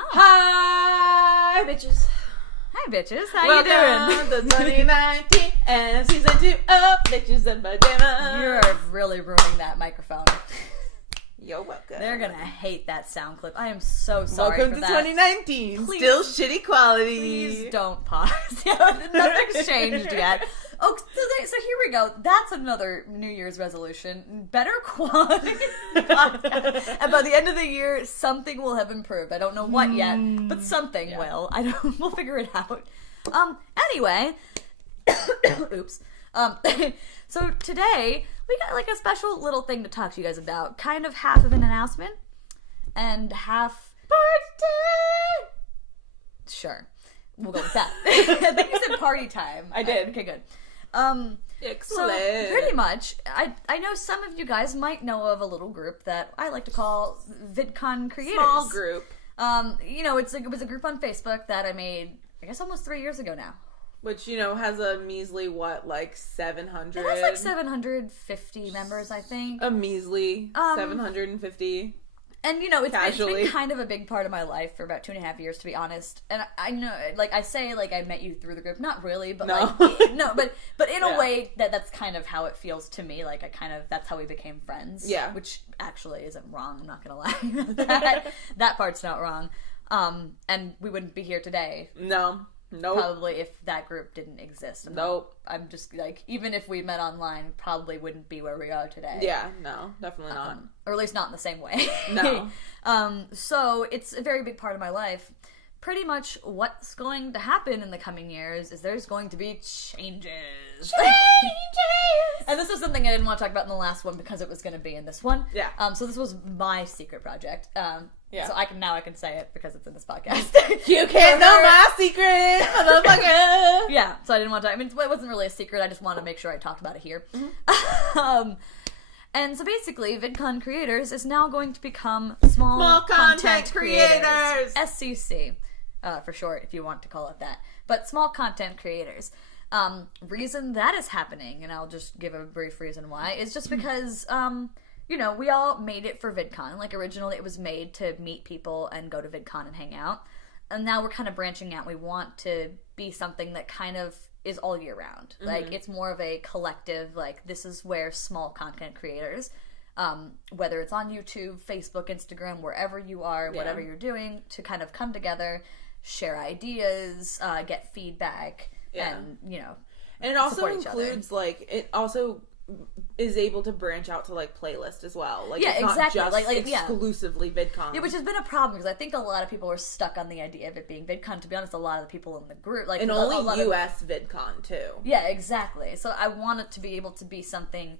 Oh. Hi, bitches. Hi, bitches. How Welcome you doing? to 2019 and season 2 of Bitches and Pajamas. You're really ruining that microphone. You're welcome. They're gonna hate that sound clip. I am so sorry Welcome for to that. 2019. Please- Still shitty quality. Please don't pause. Nothing's changed yet. Oh, so here we go. That's another New Year's resolution. Better quality podcast. And by the end of the year, something will have improved. I don't know what yet, but something will. We'll figure it out. Anyway. Oops. So today, we got like a special little thing to talk to you guys about. Kind of half of an announcement, and half... Party! Sure. We'll go with that. I think you said party time. I did. Okay, good. Excellent. So pretty much, I know some of you guys might know of a little group that I like to call VidCon creators. Small group. It was a group on Facebook that I made, I guess, almost 3 years ago now. Which, has a measly, 700? It has like 750 members, I think. A measly 750. And, it's Casually. been kind of a big part of my life for about 2.5 years, to be honest. And I know, I say, I met you through the group. Not really, but, No. but in a way, that's kind of how it feels to me. That's how we became friends. Yeah. Which actually isn't wrong, I'm not gonna lie. that part's not wrong. And we wouldn't be here today. No. Nope. Probably if that group didn't exist. Nope. I'm just, even if we met online, probably wouldn't be where we are today. Yeah, no, definitely not. Or at least not in the same way. No. So it's a very big part of my life. Pretty much what's going to happen in the coming years is there's going to be changes. And this is something I didn't want to talk about in the last one because it was going to be in this one. Yeah. So this was my secret project. Yeah. So I can say it because it's in this podcast. You can't know my secret, motherfucker. Yeah, so I didn't want to. It wasn't really a secret. I just wanted to make sure I talked about it here. Mm-hmm. And so basically, VidCon Creators is now going to become Small Content Creators. SCC, for short, if you want to call it that. But Small Content Creators. Reason that is happening, and I'll just give a brief reason why, is just because, we all made it for VidCon. Originally it was made to meet people and go to VidCon and hang out. And now we're kind of branching out. We want to be something that kind of is all year round. Mm-hmm. It's more of a collective, this is where small content creators, whether it's on YouTube, Facebook, Instagram, wherever you are, whatever you're doing, to kind of come together, share ideas, get feedback, and, And it also includes, it also is able to branch out to playlist as well. It's exactly. Not just exclusively VidCon. Yeah, which has been a problem because I think a lot of people were stuck on the idea of it being VidCon. To be honest, a lot of the people in the group, and only US VidCon too. Yeah, exactly. So I want it to be able to be something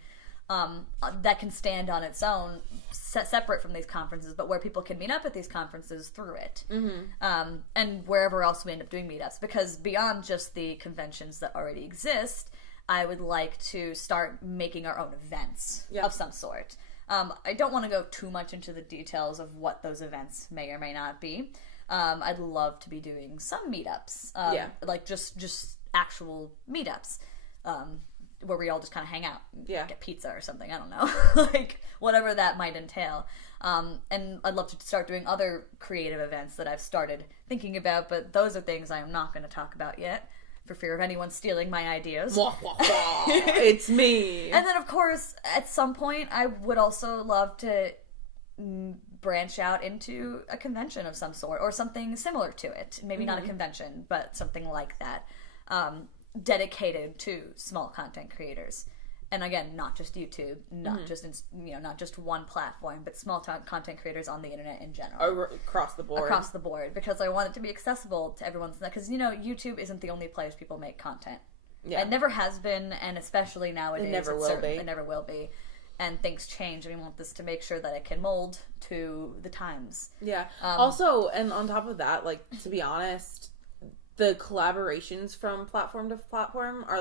that can stand on its own, separate from these conferences, but where people can meet up at these conferences through it. Mm-hmm. And wherever else we end up doing meetups, because beyond just the conventions that already exist, I would like to start making our own events of some sort. I don't want to go too much into the details of what those events may or may not be. I'd love to be doing some meetups, just actual meetups, where we all just kind of hang out, get pizza or something. I don't know, whatever that might entail. And I'd love to start doing other creative events that I've started thinking about, but those are things I am not going to talk about yet, for fear of anyone stealing my ideas. It's me. And then, of course, at some point, I would also love to branch out into a convention of some sort, or something similar to it. Maybe not a convention, but something like that, dedicated to small content creators. And again, not just YouTube, not just one platform, but small content creators on the internet in general. Across the board. Across the board, because I want it to be accessible to everyone. Because, YouTube isn't the only place people make content. Yeah. It never has been, and especially nowadays. It never will be. And things change, and we want this to make sure that it can mold to the times. Yeah. Also, and on top of that, to be honest, the collaborations from platform to platform are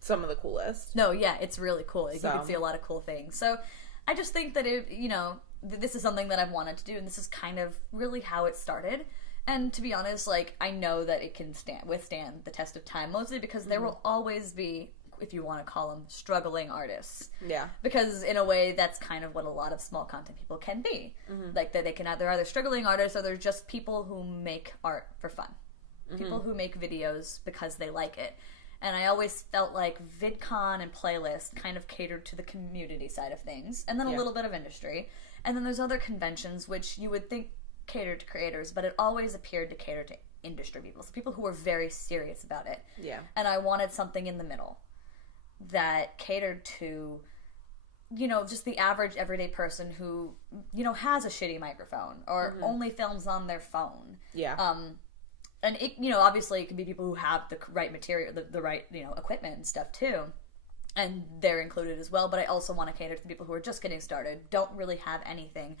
some of the coolest. No, yeah, it's really cool. You can see a lot of cool things. So I just think that this is something that I've wanted to do, and this is kind of really how it started. And to be honest, I know that it can withstand the test of time, mostly because there will always be if you want to call them struggling artists. Yeah. Because in a way, that's kind of what a lot of small content people can be. Like, that they're either struggling artists or they're just people who make art for fun. People who make videos because they like it. And I always felt like VidCon and Playlist kind of catered to the community side of things, and then a little bit of industry. And then there's other conventions which you would think catered to creators, but it always appeared to cater to industry people, so people who were very serious about it. Yeah. And I wanted something in the middle that catered to, you know, just the average everyday person who, you know, has a shitty microphone or only films on their phone. Yeah. And it, you know, obviously it can be people who have the right material, the right, you know, equipment and stuff too. And they're included as well, but I also want to cater to the people who are just getting started, don't really have anything,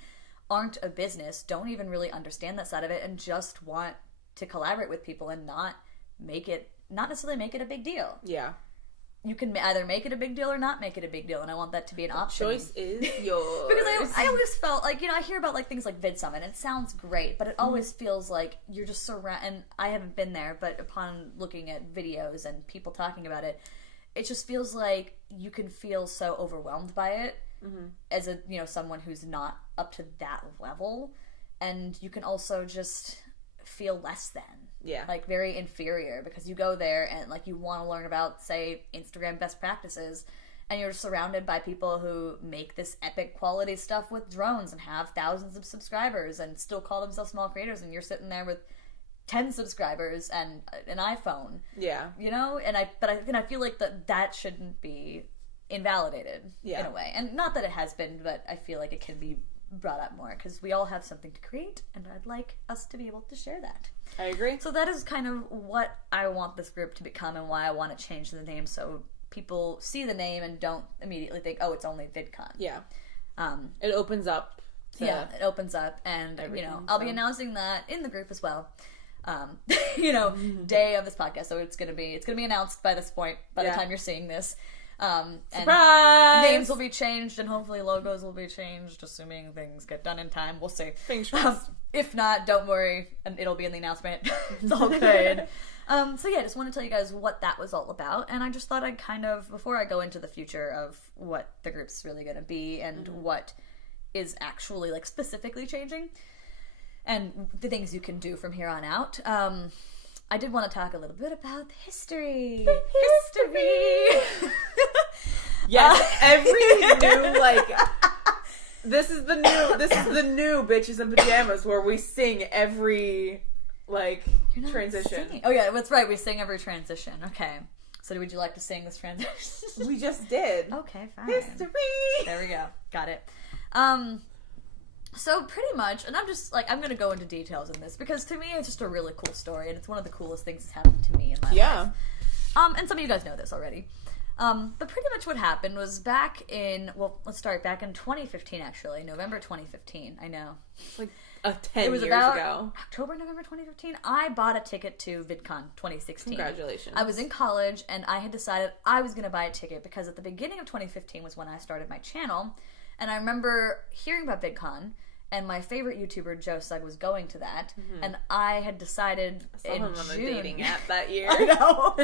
aren't a business, don't even really understand that side of it, and just want to collaborate with people and not necessarily make it a big deal. Yeah. You can either make it a big deal or not make it a big deal, and I want that to be an option. Choice is yours. Because I always felt like, you know, I hear about like things like VidSummit, and it sounds great, but it always feels like you're just surrounded, and I haven't been there, but upon looking at videos and people talking about it, it just feels like you can feel so overwhelmed by it as a, you know, someone who's not up to that level, and you can also just feel less than. Yeah. Like, very inferior, because you go there and, like, you want to learn about, say, Instagram best practices, and you're surrounded by people who make this epic quality stuff with drones and have thousands of subscribers and still call themselves small creators, and you're sitting there with 10 subscribers and an iPhone. Yeah. You know? And I feel like that shouldn't be invalidated in a way. And not that it has been, but I feel like it can be brought up more, because we all have something to create, and I'd like us to be able to share that. I agree. So that is kind of what I want this group to become, and why I want to change the name, so people see the name and don't immediately think, oh, it's only VidCon. Yeah. It opens up. It opens up, and you know, I'll be announcing that in the group as well. You know, day of this podcast, so it's gonna be announced by this point, by the time you're seeing this. Surprise! And names will be changed, and hopefully logos will be changed, assuming things get done in time. We'll see. Fingers crossed. If not, don't worry, and it'll be in the announcement. It's all good. So yeah, just want to tell you guys what that was all about, and I just thought I'd kind of, before I go into the future of what the group's really going to be and what is actually, like, specifically changing, and the things you can do from here on out, I did want to talk a little bit about history. History! Yes, every new, like... This is the new Bitches in Pajamas, where we sing every, like, transition. Singing. Oh yeah, that's right, we sing every transition. Okay. So would you like to sing this transition? We just did. Okay, fine. History! There we go. Got it. So pretty much, and I'm just, like, I'm going to go into details in this, because to me it's just a really cool story, and it's one of the coolest things that's happened to me in my life. And some of you guys know this already. But pretty much what happened was back in 2015, actually. November 2015. I know. Like 10 it was years about ago. October, November 2015. I bought a ticket to VidCon 2016. Congratulations. I was in college, and I had decided I was going to buy a ticket, because at the beginning of 2015 was when I started my channel, and I remember hearing about VidCon, and my favorite YouTuber, Joe Sugg, was going to that, and I had decided in June... on a dating app that year. I know.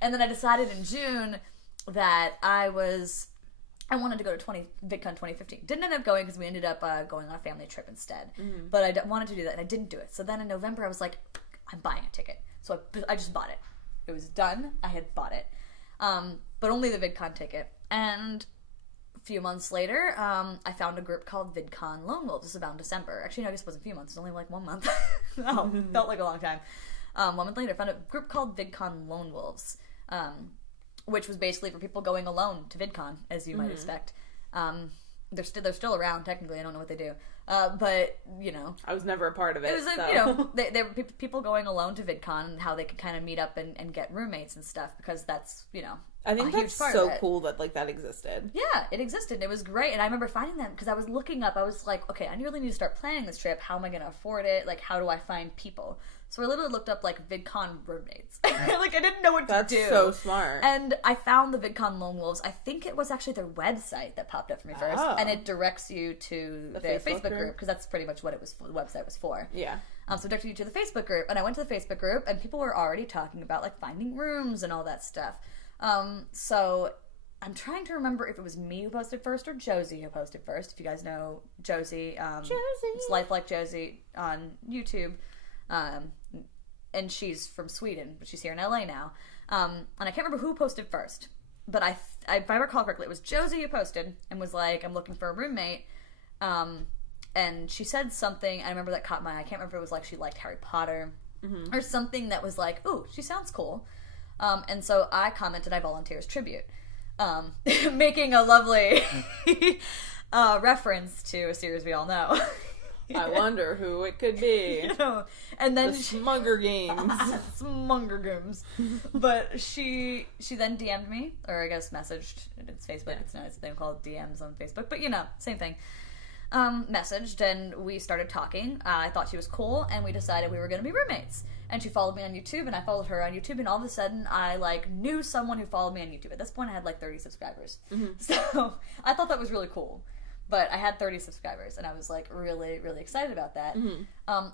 And then I decided in June that I wanted to go to VidCon 2015. Didn't end up going, because we ended up going on a family trip instead. But I wanted to do that, and I didn't do it. So then in November, I was like, I'm buying a ticket. So I just bought it. It was done. I had bought it. But only the VidCon ticket. And few months later, I found a group called VidCon Lone Wolves. This was about December. Actually, no, I guess it wasn't a few months. It was only like 1 month. Oh, felt like a long time. 1 month later, I found a group called VidCon Lone Wolves, which was basically for people going alone to VidCon, as you might expect. They're still around, technically. I don't know what they do. But, you know. I was never a part of it. It was, so. You know, they were people going alone to VidCon, and how they could kind of meet up and get roommates and stuff, because that's, you know, I think that's so cool that, like, that existed. Yeah, it existed. It was great. And I remember finding them, because I was looking up, I was like, okay, I really need to start planning this trip. How am I going to afford it? Like, how do I find people? So I literally looked up, like, VidCon roommates. Like, I didn't know what to do. That's so smart. And I found the VidCon Lone Wolves. I think it was actually their website that popped up for me first. And it directs you to their Facebook group, because that's pretty much what the website was for. Yeah. So it directed you to the Facebook group. And I went to the Facebook group, and people were already talking about, like, finding rooms and all that stuff. So I'm trying to remember if it was me who posted first or Josie who posted first. If you guys know Josie, it's Life Like Josie on YouTube, and she's from Sweden, but she's here in LA now. And I can't remember who posted first, but if I recall correctly, it was Josie who posted and was like, "I'm looking for a roommate." And she said something. I remember that caught my eye. I can't remember if it was like she liked Harry Potter or something that was like, "Ooh, she sounds cool." And so I commented, "I volunteer as tribute," making a lovely reference to a series we all know. I wonder who it could be. You know, and then the Smunger Games. Smunger Games. But she then DM'd me, or I guess messaged. It's Facebook. Yeah. It's not a thing called DMs on Facebook, but same thing. Messaged, and we started talking. I thought she was cool, and we decided we were going to be roommates. And she followed me on YouTube, and I followed her on YouTube, and all of a sudden I knew someone who followed me on YouTube. At this point I had 30 subscribers. So I thought that was really cool. But I had 30 subscribers, and I was really, really excited about that.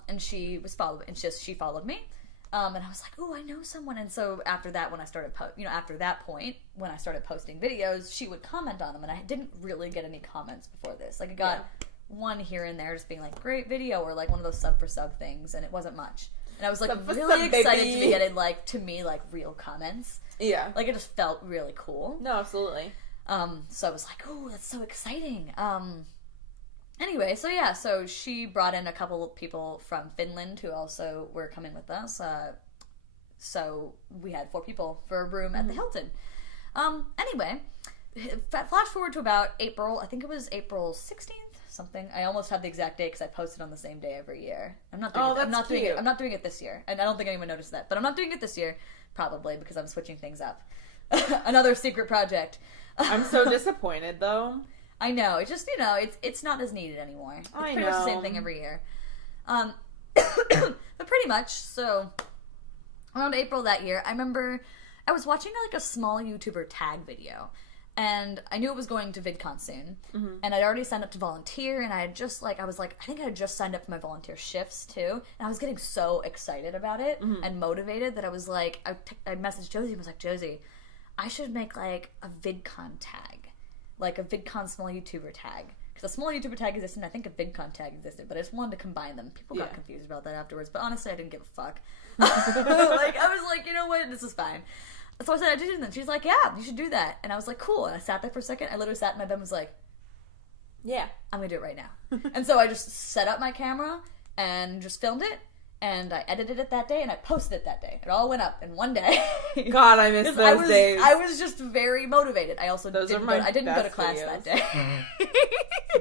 And she followed me. And I was like, "Oh, I know someone." And so after that, when I started after that point, when I started posting videos, she would comment on them, and I didn't really get any comments before this. I got one here and there, just being like, "Great video," or one of those sub for sub things, and it wasn't much. And I was really excited to be getting to me real comments. Yeah, it just felt really cool. No, absolutely. So I was like, "Oh, that's so exciting." Anyway, so she brought in a couple of people from Finland who also were coming with us. So we had 4 people for a room at the Hilton. Anyway, flash forward to about April. I think it was April 16th, something. I almost have the exact date because I posted on the same day every year. I'm not doing it this year, and I don't think anyone noticed that. But I'm not doing it this year, probably because I'm switching things up. Another secret project. I'm so disappointed, though. I know. It's just, it's not as needed anymore. It's pretty much the same thing every year. But pretty much, so around April that year, I remember I was watching a small YouTuber tag video, and I knew it was going to VidCon soon, and I'd already signed up to volunteer, and I had just, I think I had just signed up for my volunteer shifts, too, and I was getting so excited about it and motivated that I was I messaged Josie and was like, "Josie, I should make a VidCon tag, a VidCon small YouTuber tag." Because a small YouTuber tag existed, and I think a VidCon tag existed, but I just wanted to combine them. People got confused about that afterwards, but honestly, I didn't give a fuck. I was like, you know what, this is fine. So I said, "I did it." She's like, "Yeah, you should do that." And I was like, "Cool." And I sat there for a second. I literally sat in my bed and was like, "Yeah, I'm gonna do it right now." And so I just set up my camera and just filmed it. And I edited it that day, and I posted it that day. It all went up in one day. God, I miss those days. I was just very motivated. I also didn't go to class that day.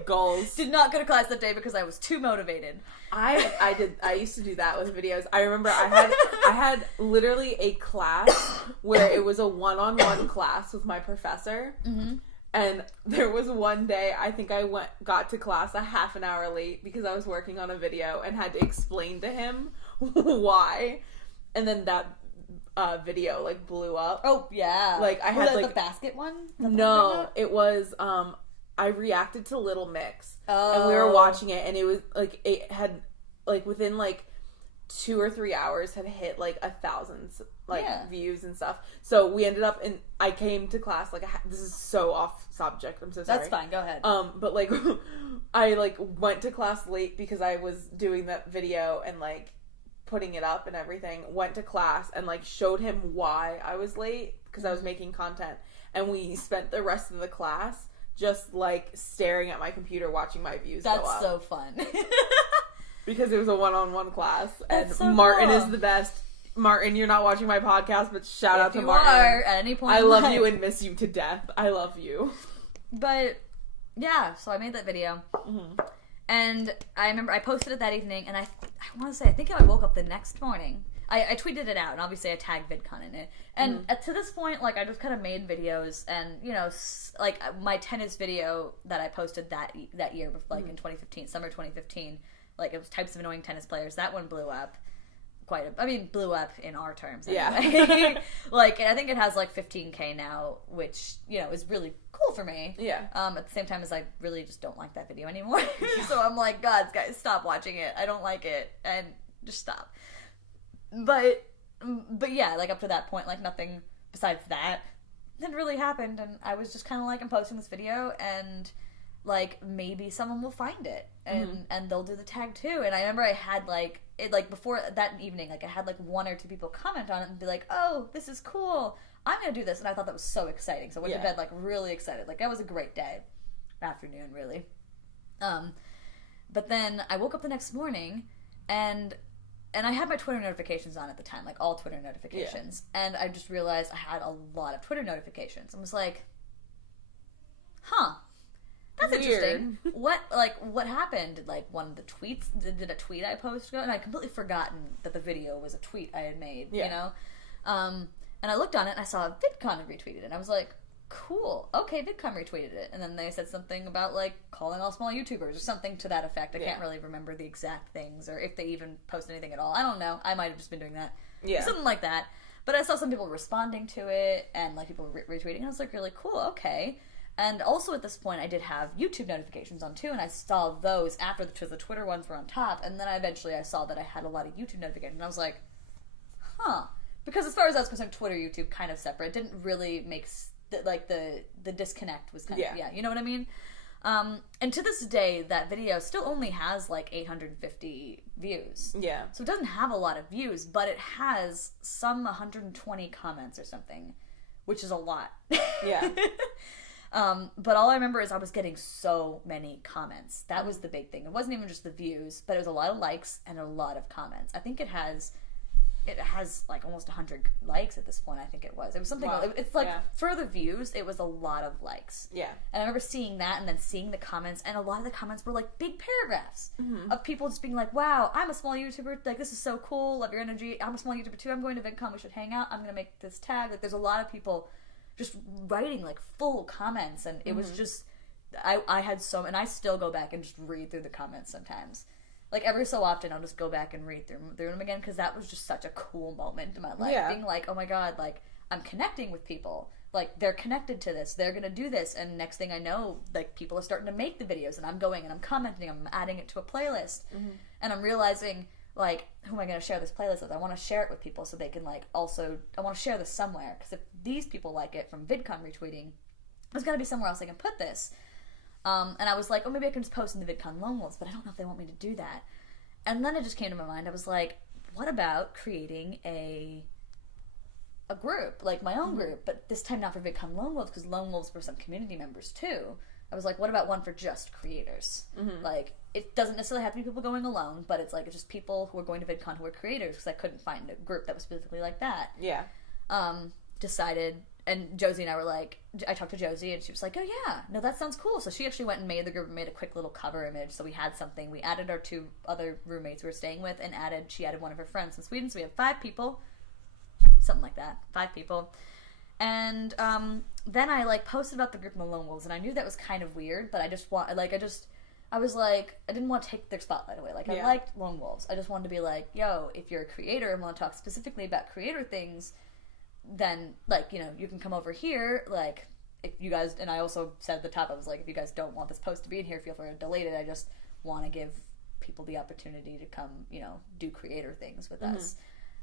Goals. Did not go to class that day because I was too motivated. I used to do that with videos. I remember I had literally a class where it was a one-on-one class with my professor. And there was one day, I think I got to class a half an hour late because I was working on a video and had to explain to him why. And then that video blew up. Oh yeah, I had the basket one. No, it was I reacted to Little Mix, and we were watching it, and it was it had within 2 or 3 hours had hit 1,000 views and stuff. So we ended up I came to class this is so off subject. I'm so sorry. That's fine. Go ahead. But I went to class late because I was doing that video and putting it up and everything. Went to class and showed him why I was late because I was making content, and we spent the rest of the class just staring at my computer watching my views go up. That's so fun. Because it was a one-on-one class, and so Martin cool. is the best. Martin, you're not watching my podcast, but shout out to Martin. Are, at any point I love you and miss you to death. I love you. But, yeah, so I made that video. And I remember I posted it that evening, and I want to say, I think I woke up the next morning. I tweeted it out, and obviously I tagged VidCon in it. And to this point, I just kind of made videos, and, my tennis video that I posted that year, in 2015, summer 2015, it was types of annoying tennis players. That one blew up blew up in our terms. Anyway. Yeah. I think it has 15K now, which, is really cool for me. Yeah. At the same time as I really just don't like that video anymore. So I'm like, God, guys, stop watching it. I don't like it. And just stop. But yeah, up to that point, nothing besides that had really happened, and I was just kind of like, I'm posting this video, and like maybe someone will find it, and they'll do the tag too. And I remember I had like it like before that evening, like I had like 1 or 2 people comment on it and be like, "Oh, this is cool. I'm gonna do this," and I thought that was so exciting. So I went to bed like really excited. Like that was a great day, afternoon really. But then I woke up the next morning, and I had my Twitter notifications on at the time, like all Twitter notifications, and I just realized I had a lot of Twitter notifications. I was like, "Huh, that's weird. Interesting. What happened? Did like one of the tweets? Did a tweet I posted go?" And I'd completely forgotten that the video was a tweet I had made. You know. And I looked on it and I saw VidCon had retweeted it. And I was like, cool. Okay, VidCon retweeted it. And then they said something about, like, calling all small YouTubers or something to that effect. I can't really remember the exact things or if they even post anything at all. I don't know. I might have just been doing that. Yeah. Something like that. But I saw some people responding to it and, like, people retweeting. And I was like, really cool. Okay. And also at this point, I did have YouTube notifications on, too. And I saw those after the Twitter ones were on top. And then I saw that I had a lot of YouTube notifications. And I was like, huh. Because as far as I was concerned, Twitter, YouTube, kind of separate. It didn't really make, the disconnect was kind of, you know what I mean? And to this day, that video still only has, like, 850 views. Yeah. So it doesn't have a lot of views, but it has some 120 comments or something, which is a lot. Yeah. But all I remember is I was getting so many comments. That was the big thing. It wasn't even just the views, but it was a lot of likes and a lot of comments. I think it has like almost 100 likes at this point. I think it was something it's like for the views it was a lot of likes, and I remember seeing that and then seeing the comments, and a lot of the comments were like big paragraphs of people just being like, wow, I'm a small YouTuber, like this is so cool, love your energy, I'm a small YouTuber too, I'm going to VidCon, we should hang out, I'm gonna make this tag. Like there's a lot of people just writing like full comments, and it was just I had so, and I still go back and just read through the comments sometimes. Like, every so often, I'll just go back and read through them again, because that was just such a cool moment in my life. Yeah. Being like, oh my god, like, I'm connecting with people. Like, they're connected to this. They're gonna do this. And next thing I know, like, people are starting to make the videos, and I'm going and I'm commenting, I'm adding it to a playlist. And I'm realizing, like, who am I gonna share this playlist with? I want to share it with people so they can, like, also, I want to share this somewhere. Because if these people like it from VidCon retweeting, there's gotta be somewhere else I can put this. And I was like, oh, maybe I can just post in the VidCon Lone Wolves, but I don't know if they want me to do that. And then it just came to my mind. I was like, what about creating a group, like my own group, but this time not for VidCon Lone Wolves, because Lone Wolves were some community members too. I was like, what about one for just creators? Like, it doesn't necessarily have to be people going alone, but it's like, it's just people who are going to VidCon who are creators, because I couldn't find a group that was specifically like that. Yeah. Decided, and Josie and I were like, I talked to Josie, and she was like, oh yeah, no, that sounds cool. So she actually went and made the group and made a quick little cover image, so we had something. We added our 2 other roommates we were staying with, and she added one of her friends from Sweden, so we had 5 people. Something like that. 5 people. And then I, like, posted about the group in the Lone Wolves, and I knew that was kind of weird, but I was like, I didn't want to take their spotlight away. Like, I liked Lone Wolves. I just wanted to be like, yo, if you're a creator and want to talk specifically about creator things, then, like, you know, you can come over here, like, if you guys, and I also said at the top, I was like, if you guys don't want this post to be in here, feel free to delete it. I just want to give people the opportunity to come, you know, do creator things with us.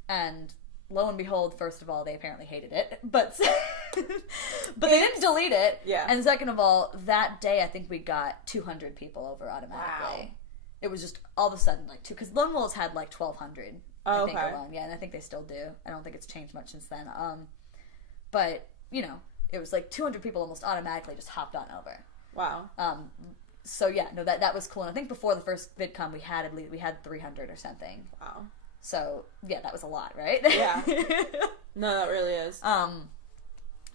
And lo and behold, first of all, they apparently hated it, but they didn't delete it. Yeah. And second of all, that day I think we got 200 people over automatically. Wow. It was just all of a sudden like because Lone Wolves had like 1,200. I think alone, and I think they still do. I don't think it's changed much since then. But you know, it was like 200 people almost automatically just hopped on over. Wow. So yeah, no, that was cool. And I think before the first VidCon we had 300 or something. Wow. So yeah, that was a lot, right? Yeah. No, that really is.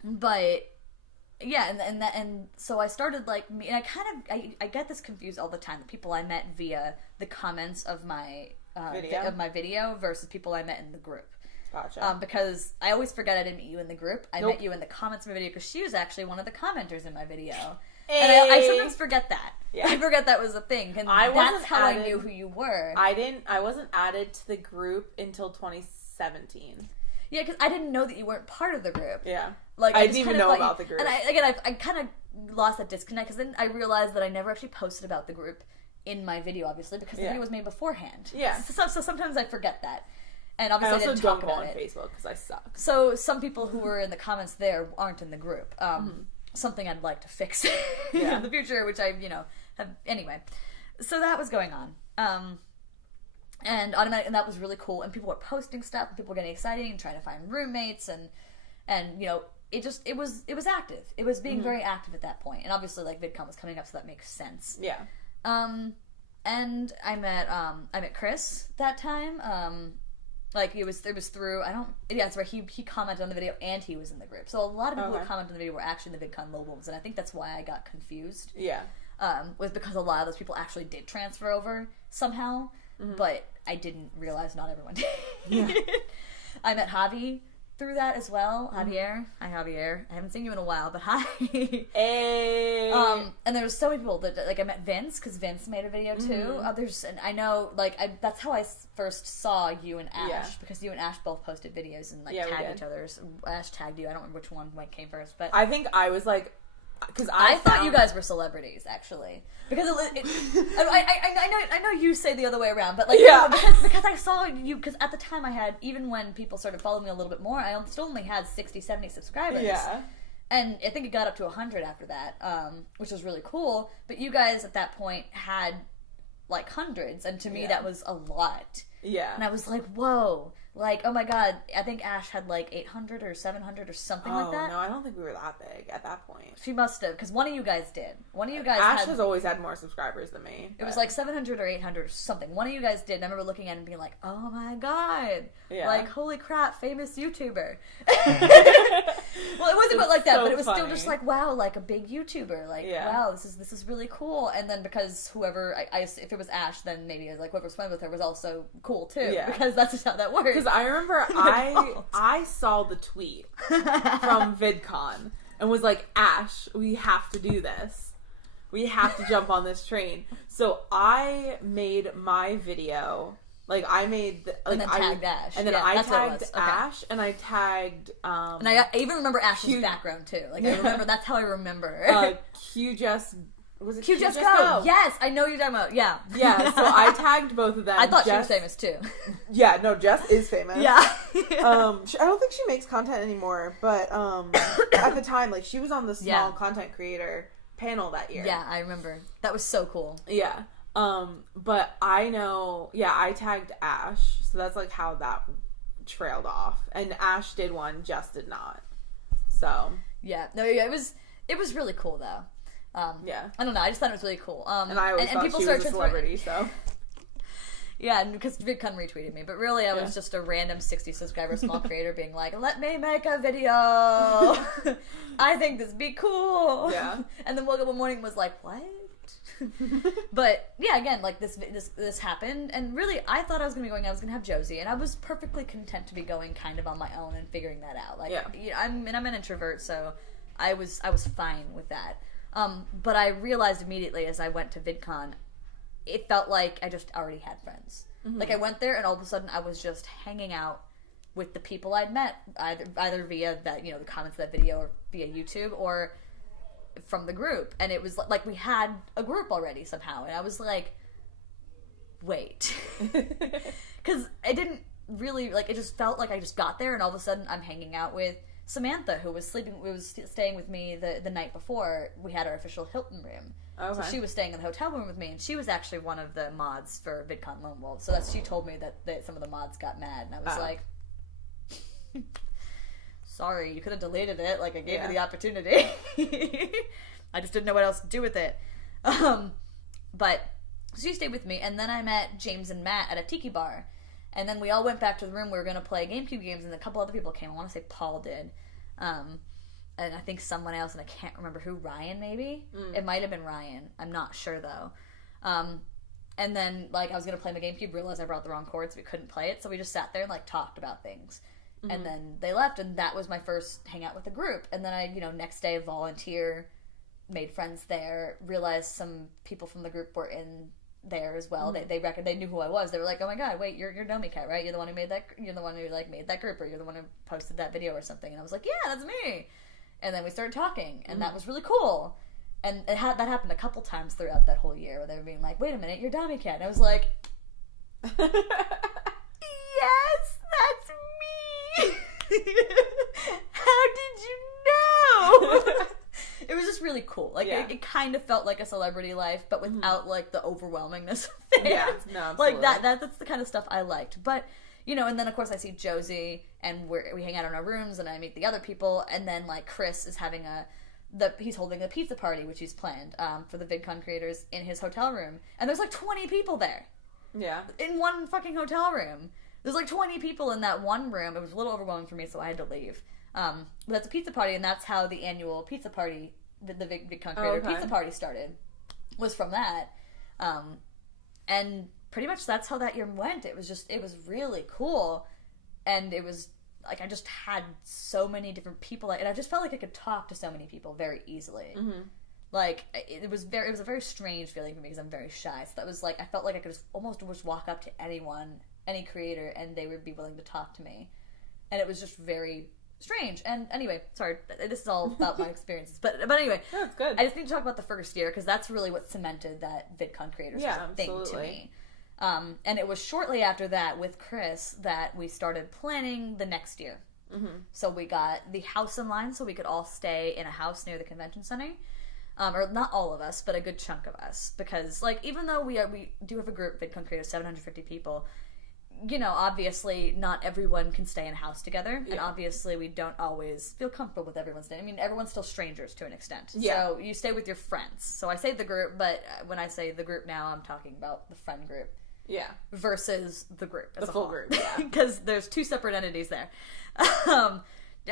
But yeah, and so I started like, and I get this confused all the time. The people I met via the comments of my video versus people I met in the group. Gotcha. Because I always forget I didn't meet you in the group. I met you in the comments of my video because she was actually one of the commenters in my video. Hey. And I sometimes forget that. Yeah. I forget that was a thing. And that's how I knew who you were. I wasn't added to the group until 2017. Yeah, because I didn't know that you weren't part of the group. Yeah. Like, I didn't even know about the group. And I kind of lost that disconnect because then I realized that I never actually posted about the group in my video, obviously, because the video was made beforehand. Yeah. So sometimes I forget that. And obviously I didn't talk about it. I also don't go on Facebook because I suck. So some people who were in the comments there aren't in the group. Something I'd like to fix in the future, which I, have... Anyway. So that was going on. And that was really cool. And people were posting stuff, and people were getting excited and trying to find roommates, and it was active. It was being very active at that point. And obviously, like, VidCon was coming up, so that makes sense. Yeah. And I met Chris that time. It was through, it's where he commented on the video and he was in the group. So a lot of people who commented on the video were actually the VidCon locals, and I think that's why I got confused. Yeah. Was because a lot of those people actually did transfer over somehow, but I didn't realize not everyone did. Yeah. I met Javi through that as well. Javier. Hi, Javier. I haven't seen you in a while, but hi. Hey. And there was so many people that, like, I met Vince, because Vince made a video too. And I know, like, that's how I first saw you and Ash, because you and Ash both posted videos and, like, tagged each other. Ash tagged you. I don't remember which one came first, but I think I was, like, because I thought you guys were celebrities, actually, because I know you say the other way around, but, like, because I saw you, because at the time I had, even when people started following me a little bit more, I still only had 60, 70 subscribers. Yeah. And I think it got up to 100 after that, which was really cool. But you guys at that point had, like, hundreds, and to me that was a lot. Yeah. And I was like, whoa. Like, oh my god, I think Ash had like 800 or 700 or something like that. No, I don't think we were that big at that point. She must have, because one of you guys did. One of you guys Ash has always had more subscribers than me. It was like 700 or 800 or something. One of you guys did, and I remember looking at it and being like, oh my god. Yeah. Like, holy crap, famous YouTuber. Well, it wasn't like that, but it was still just like, wow, like a big YouTuber. Like, wow, this is really cool. And then because whoever, if it was Ash, then maybe like whoever swam with her was also cool too. Yeah. Because that's just how that works. Because I remember I saw the tweet from VidCon and was like, Ash, we have to do this. We have to jump on this train. So I made my video. Like, I made... and then tagged Ash. And then I tagged Ash, and I tagged... and I even remember Ash's background, too. Like, I remember... That's how I remember. Q Just... Was it Q Just Go? Yes, I know you're talking about. Yeah. Yeah, so I tagged both of them. I thought she was famous, too. Yeah, no, Jess is famous. Yeah. I don't think she makes content anymore, but at the time, like, she was on the small content creator panel that year. Yeah, I remember. That was so cool. Yeah. But I know, I tagged Ash, so that's like how that trailed off. And Ash did one, Jess did not. So yeah, no, it was really cool though. I don't know, I just thought it was really cool. And I always thought people she was a celebrity, so. Yeah, because VidCon retweeted me, but really I was just a random 60 subscriber small creator being like, let me make a video. I think this would be cool. Yeah. And then woke up one morning and was like, what? But yeah, again, like this happened, and really I thought I was gonna be going. I was gonna have Josie, and I was perfectly content to be going kind of on my own and figuring that out. Like, I'm an introvert, so I was fine with that. But I realized immediately as I went to VidCon, it felt like I just already had friends. Mm-hmm. Like I went there, and all of a sudden I was just hanging out with the people I'd met, either via that the comments of that video or via YouTube or from the group, and it was like we had a group already somehow, and I was like, wait, because I didn't really like. It just felt like I just got there, and all of a sudden I'm hanging out with Samantha, who was staying with me the night before we had our official Hilton room. Okay. So she was staying in the hotel room with me, and she was actually one of the mods for VidCon Lone Wolf. So she told me that some of the mods got mad, and I was like, sorry, you could have deleted it. Like, I gave you the opportunity. I just didn't know what else to do with it. But she stayed with me, and then I met James and Matt at a tiki bar. And then we all went back to the room. We were going to play GameCube games, and a couple other people came. I want to say Paul did. And I think someone else, and I can't remember who. Ryan, maybe? It might have been Ryan. I'm not sure, though. And then, like, I was going to play my GameCube, realized I brought the wrong cord, so we couldn't play it. So we just sat there and, like, talked about things. Mm-hmm. And then they left, and that was my first hangout with the group. And then I, next day, volunteer, made friends there, realized some people from the group were in there as well. Mm-hmm. They knew who I was. They were like, oh my god, wait, you're Domi Cat, right? You're the one who made that group, or you're the one who posted that video or something. And I was like, yeah, that's me. And then we started talking, and that was really cool. And that happened a couple times throughout that whole year, where they were being like, wait a minute, you're Domi Cat. And I was like, yes, How did you know? It was just really cool. Like, it kind of felt like a celebrity life, but without, like, the overwhelmingness of fans. Yeah, no, absolutely. Like, that's the kind of stuff I liked. But, you know, and then, of course, I see Josie, and we hang out in our rooms, and I meet the other people, and then, like, Chris is having he's holding a pizza party, which he's planned, for the VidCon creators in his hotel room. And there's, like, 20 people there. Yeah. In one fucking hotel room. There's, like, 20 people in that one room. It was a little overwhelming for me, so I had to leave. But that's a pizza party, and that's how the annual pizza party, the VidCon Creator Pizza Party started, was from that. And pretty much that's how that year went. It was really cool. And it was, like, I just had so many different people, and I just felt like I could talk to so many people very easily. Mm-hmm. Like, it was a very strange feeling for me, because I'm very shy. So that was, like, I felt like I could almost walk up to anyone, any creator, and they would be willing to talk to me. And it was just very strange. And anyway, sorry, this is all about my experiences. But anyway, that's good. I just need to talk about the first year, because that's really what cemented that VidCon creators thing to me. And it was shortly after that, with Chris, that we started planning the next year. Mm-hmm. So we got the house in line, so we could all stay in a house near the convention center. Or not all of us, but a good chunk of us. Because, like, even though we do have a group, VidCon creators, 750 people, you know, obviously not everyone can stay in a house together, and obviously we don't always feel comfortable with everyone staying. I mean, everyone's still strangers to an extent. Yeah. So you stay with your friends. So I say the group, but when I say the group now, I'm talking about the friend group. Yeah. Versus the group as a whole. The full group, yeah. Because there's two separate entities there. I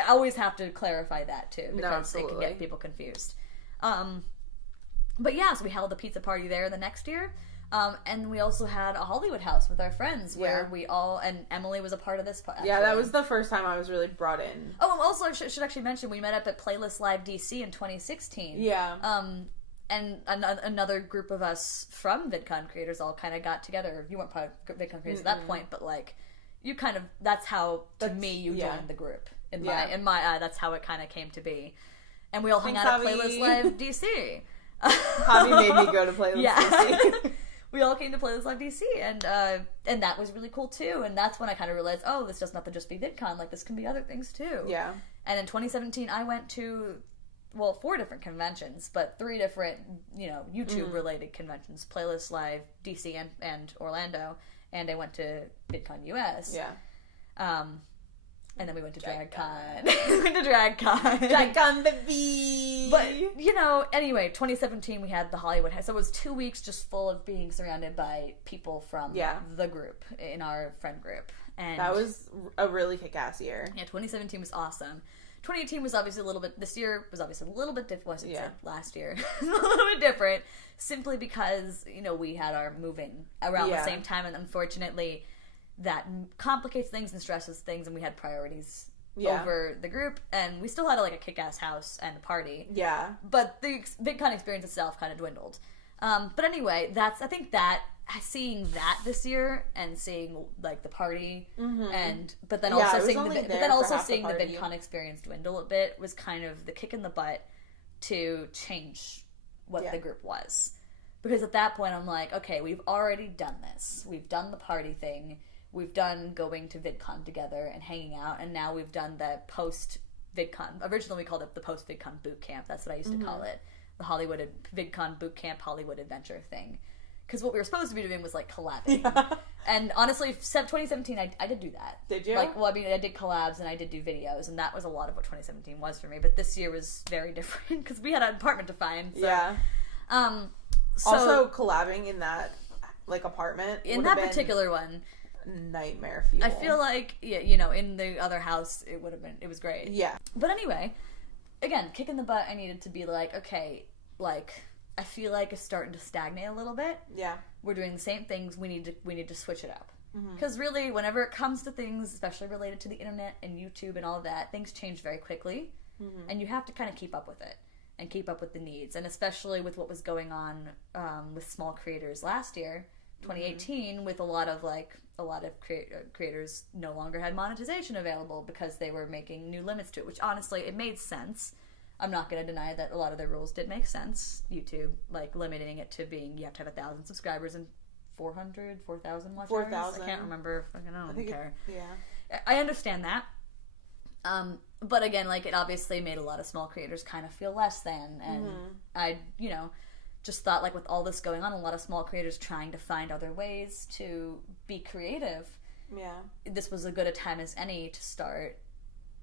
always have to clarify that, too, because it can get people confused. But yeah, so we held a pizza party there the next year. And we also had a Hollywood house with our friends where we all, and Emily was a part of this. Actually. Yeah, that was the first time I was really brought in. Oh, also I should actually mention, we met up at Playlist Live DC in 2016. Yeah. And another group of us from VidCon creators all kind of got together. You weren't part of VidCon creators at that point, but like, you kind of, that's how, to me, you joined the group. In my that's how it kind of came to be. And we all hung out at Playlist Live DC. Javi made me go to Playlist DC. We all came to Playlist Live DC, and that was really cool too. And that's when I kind of realized, oh, this doesn't have to just be VidCon. Like, this can be other things too. Yeah. And in 2017, I went to, 4 different conventions, but 3 different, YouTube-related conventions. Playlist Live DC and Orlando, and I went to VidCon US. Yeah. And then we went to DragCon. We went to DragCon. DragCon, baby! But, anyway, 2017 we had the Hollywood House. So it was 2 weeks just full of being surrounded by people from the group, in our friend group. And that was a really kick-ass year. Yeah, 2017 was awesome. 2018 was obviously this year was obviously a little bit different. Last year. A little bit different. Simply because, we had our moving around the same time, and unfortunately that complicates things and stresses things, and we had priorities over the group, and we still had a kick-ass house and a party. Yeah. But the VidCon experience itself kind of dwindled. But anyway, I think that seeing that this year and seeing the party but then also seeing the VidCon experience dwindle a bit was kind of the kick in the butt to change what the group was. Because at that point I'm like, okay, we've already done this. We've done the party thing. We've done going to VidCon together and hanging out, and now we've done the post-VidCon. Originally we called it the post-VidCon boot camp. That's what I used to call it. The Hollywood VidCon boot camp Hollywood adventure thing. Because what we were supposed to be doing was collabing. Yeah. And honestly, 2017 I did do that. Did you? I did collabs and I did do videos, and that was a lot of what 2017 was for me. But this year was very different because we had an apartment to find. So. Yeah. Also, collabing in that apartment in that particular one. Nightmare fuel. I feel like in the other house it was great. Yeah. But anyway, again, kick in the butt, I needed to be okay, I feel like it's starting to stagnate a little bit. Yeah. We're doing the same things, we need to switch it up. Because really, whenever it comes to things, especially related to the internet and YouTube and all of that, things change very quickly. And you have to kind of keep up with it and keep up with the needs. And especially with what was going on with small creators last year, 2018, with a lot of creators no longer had monetization available because they were making new limits to it, which honestly, it made sense. I'm not going to deny that a lot of their rules did make sense. YouTube, limiting it to being, you have to have 1,000 subscribers and 4,000 watch hours. 4,000. I can't remember. I don't care. I understand that. But again, like, it obviously made a lot of small creators kind of feel less than, and I, just thought, like, with all this going on, a lot of small creators trying to find other ways to be creative. Yeah. This was as good a time as any to start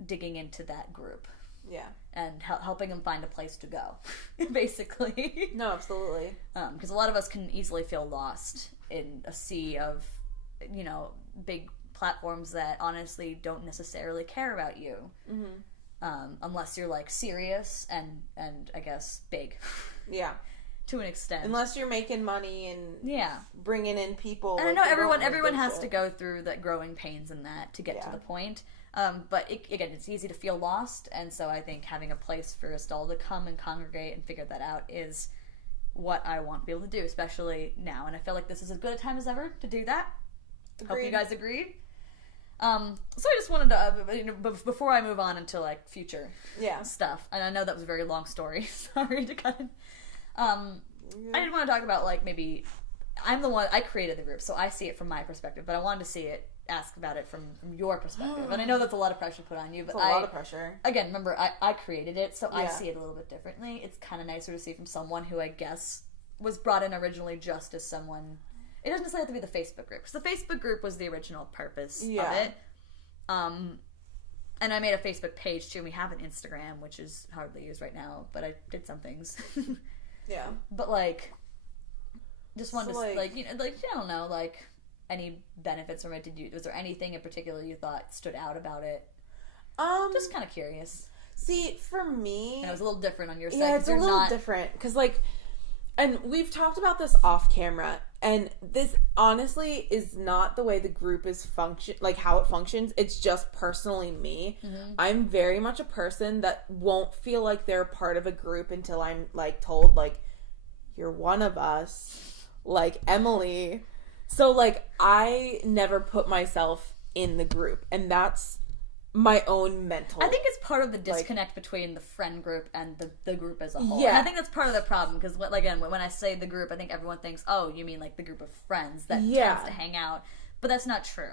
digging into that group. Yeah. And helping them find a place to go, basically. No, absolutely. Because a lot of us can easily feel lost in a sea of, big platforms that honestly don't necessarily care about you. Unless you're, like, serious and I guess big. Yeah. To an extent. Unless you're making money and bringing in people. And I know everyone has to go through that growing pains and that to get to the point. But again, it's easy to feel lost, and so I think having a place for us all to come and congregate and figure that out is what I want to be able to do, especially now. And I feel like this is as good a time as ever to do that. Agreed. Hope you guys agree. So I just wanted to, before I move on into, like, future stuff, and I know that was a very long story. Sorry to cut it. I didn't want to talk about, like, maybe I'm the one, I created the group, so I see it from my perspective, but I wanted to ask about it from your perspective. And I know that's a lot of pressure to put on you, but it's a lot of pressure. Again, remember, I created it, so I see it a little bit differently. It's kind of nicer to see from someone who I guess was brought in originally just as someone. It doesn't necessarily have to be the Facebook group, because the Facebook group was the original purpose of it. And I made a Facebook page too, and we have an Instagram, which is hardly used right now, but I did some things. Yeah. But, like, just wanted to, I don't know, like, any benefits from it? Was there anything in particular you thought stood out about it? Just kind of curious. See, for me... And it was a little different on your side. Yeah, it's a little different. Because, like... And we've talked about this off camera, and this honestly is not the way the group is how it functions. It's just personally me. I'm very much a person that won't feel like they're part of a group until I'm, like, told, like, you're one of us, like Emily. So, like, I never put myself in the group, and that's my own mental. I think it's part of the disconnect between the friend group and the group as a whole. Yeah. And I think that's part of the problem, because, again, when I say the group, I think everyone thinks, oh, you mean, like, the group of friends that tends to hang out. But that's not true.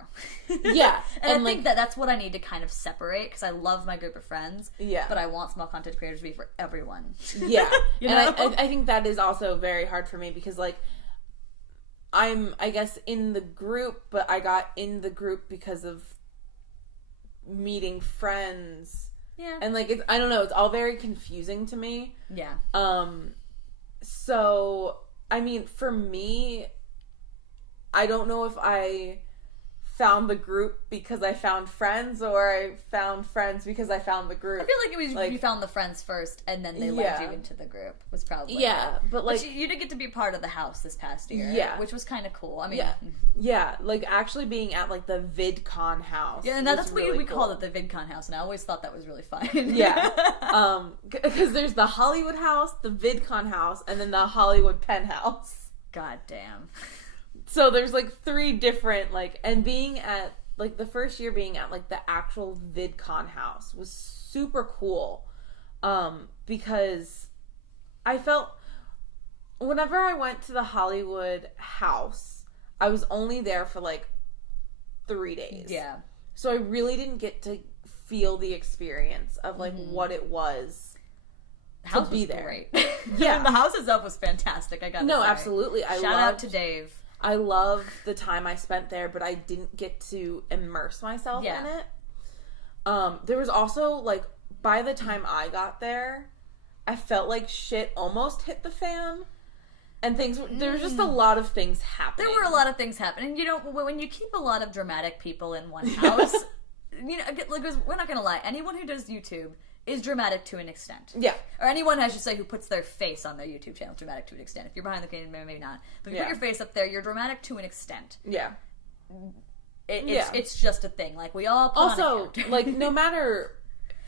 Yeah. and I think that's what I need to kind of separate, because I love my group of friends. Yeah. But I want small content creators to be for everyone. Yeah. I think that is also very hard for me, because, like, I'm, I guess, in the group, but I got in the group because of meeting friends. Yeah. And, like, I don't know, it's all very confusing to me. Yeah. So, I mean, for me, I don't know if I found the group because I found friends, or I found friends because I found the group. I feel like it was you found the friends first, and then they led you into the group. Was probably but, like, you did get to be part of the house this past year, which was kind of cool. I mean, like, actually being at, like, the VidCon house. Yeah, and that's what we called it, the VidCon house, and I always thought that was really fun. Yeah, because there's the Hollywood house, the VidCon house, and then the Hollywood penthouse. God damn. So there's, like, 3 different, like, and being at, like, the first year being at, like, the actual VidCon house was super cool. Because I felt, whenever I went to the Hollywood house, I was only there for, like, 3 days. Yeah. So I really didn't get to feel the experience of, like, what it was to be there. Great. Yeah. The house itself was fantastic, I gotta say. No, absolutely. Shout out to Dave. I love the time I spent there, but I didn't get to immerse myself in it. There was also, like, by the time I got there, I felt like shit almost hit the fan. And there was just a lot of things happening. There were a lot of things happening. You know, when you keep a lot of dramatic people in one house, you know, like, we're not gonna lie, anyone who does YouTube is dramatic to an extent. Yeah. Or anyone, I should say, who puts their face on their YouTube channel is dramatic to an extent. If you're behind the camera, maybe not. But if you put your face up there, you're dramatic to an extent. Yeah. It's just a thing. Like, we all put on a character. Like, no matter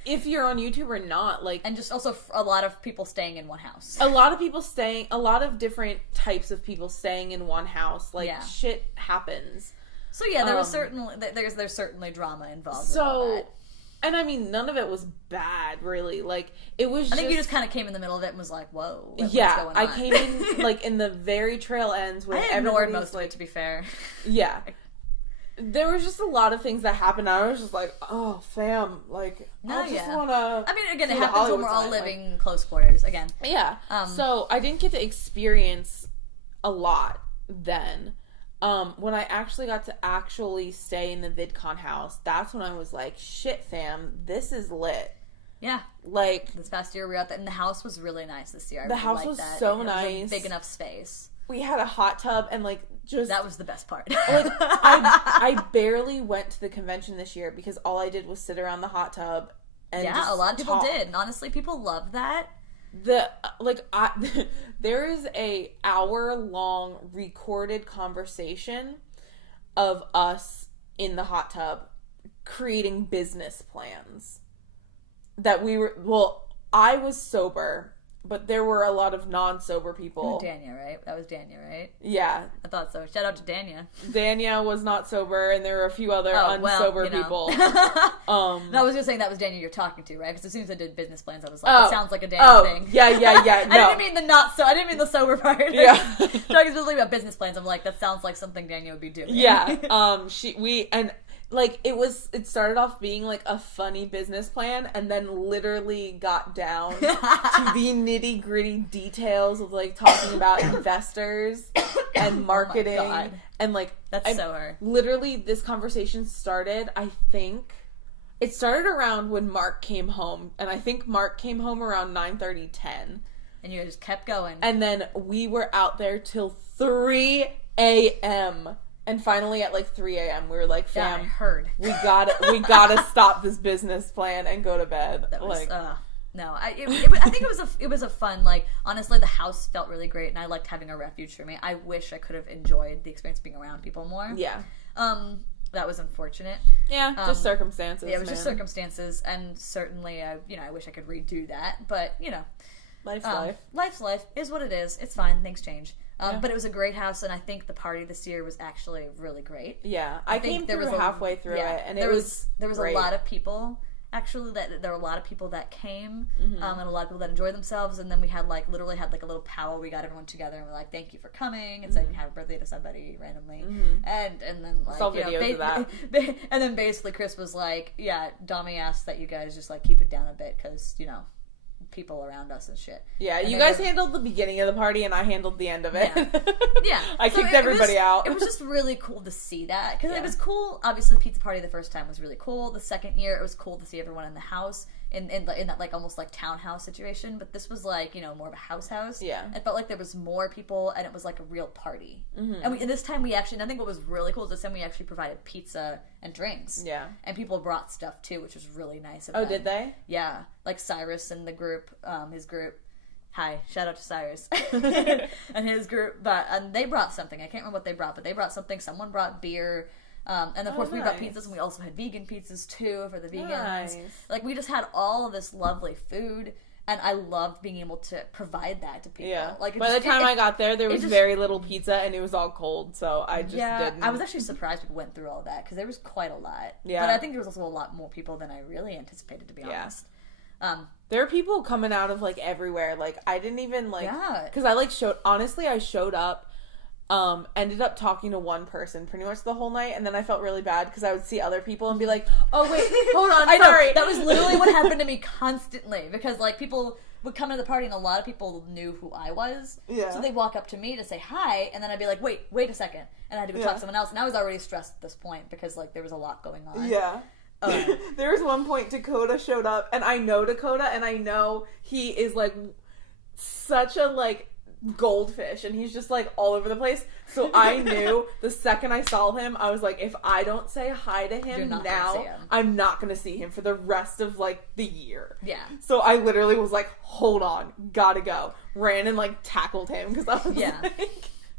if you're on YouTube or not, like... And just also a lot of people staying in one house. A lot of different types of people staying in one house. Like, shit happens. So, yeah, there was there's certainly drama involved with all that. And I mean, none of it was bad, really. Like, it was I think you just kind of came in the middle of it and was like, whoa, what's going on? I came in, like, in the very trail ends where I ignored most of it, to be fair. Yeah. there was just a lot of things that happened. I was just like, oh, fam, like, I just want to... I mean, again, it happens when we're all living close quarters, again. Yeah. So, I didn't get to experience a lot then. When I actually got to actually stay in the VidCon house, that's when I was like, shit, fam, this is lit. Yeah. Like... This past year, we were out there, and the house was really nice this year. The house was so nice. It was a big enough space. We had a hot tub, and, like, just... That was the best part. Like, I barely went to the convention this year because all I did was sit around the hot tub and a lot of people did. And honestly, people love that. There is a hour-long recorded conversation of us in the hot tub creating business plans that I was sober, but there were a lot of non-sober people. Dania, right? That was Dania, right? Yeah. I thought so. Shout out to Dania. Dania was not sober, and there were a few other unsober people. No, I was just saying that was Dania you're talking to, right? Because as soon as I did business plans, I was like, it sounds like a Dania thing. Yeah. No. I didn't mean the sober part. Yeah. Talking specifically about business plans, I'm like, that sounds like something Dania would be doing. Yeah. Like, it started off being, like, a funny business plan, and then literally got down to the nitty-gritty details of, like, talking about investors and marketing. Oh my God. And, like... That's so hard. Literally, this conversation started, I think... It started around when Mark came home, and I think Mark came home around 9:30, 10. And you just kept going. And then we were out there till 3 a.m., and finally, at like 3 a.m., we were like, "Fam, I heard. we gotta stop this business plan and go to bed." That was, like, no, I think it was a fun, like, honestly, the house felt really great, and I liked having a refuge for me. I wish I could have enjoyed the experience of being around people more. Yeah. That was unfortunate. Yeah, just circumstances. Yeah, it was just circumstances, and certainly, I wish I could redo that, but life's life. Life's life is what it is. It's fine. Things change. But it was a great house, and I think the party this year was actually really great. Yeah, I came through halfway through it, and there was great. A lot of people. Actually, there were a lot of people that came, and a lot of people that enjoyed themselves. And then we had literally had a little powwow. We got everyone together, and we're like, "Thank you for coming," and said happy birthday to somebody randomly, and then saw videos of that. And then basically Chris was like, "Yeah, Domi asked that you guys just keep it down a bit because people around us and shit." Yeah, and you guys handled the beginning of the party, and I handled the end of it. Yeah. I kicked everybody out. It was just really cool to see that, because it was cool. Obviously, the pizza party the first time was really cool. The second year, it was cool to see everyone in the house, in that almost townhouse situation. But this was more of a house. Yeah. It felt like there was more people, and it was a real party. And this time I think what was really cool is this time we actually provided pizza and drinks. Yeah. And people brought stuff too, which was really nice of them. them. Did they? Yeah. Like Cyrus and the group, his group. Hi, shout out to Cyrus and his group. But they brought something. I can't remember what they brought, but they brought something. Someone brought beer. And of course we brought pizzas, and we also had vegan pizzas too for the vegans. Nice. We just had all of this lovely food, and I loved being able to provide that to people. Yeah. By the time I got there was very little pizza, and it was all cold, so I just didn't. I was actually surprised people went through all that, because there was quite a lot. Yeah. But I think there was also a lot more people than I really anticipated, to be honest. There are people coming out of everywhere. I didn't even because I showed up, ended up talking to one person pretty much the whole night, and then I felt really bad because I would see other people and be like, "Oh wait, hold on, sorry." That was literally what happened to me constantly, because people would come to the party and a lot of people knew who I was. Yeah. So they'd walk up to me to say hi, and then I'd be like, wait a second, and I had to go talk to someone else, and I was already stressed at this point because there was a lot going on. Yeah. There was one point Dakota showed up, and I know Dakota, and I know he is such a goldfish, and he's just all over the place. So I knew the second I saw him, I was like, if I don't say hi to him now, I'm not gonna see him for the rest of the year. Yeah. So I literally was like, hold on, gotta go. Ran and tackled him because I was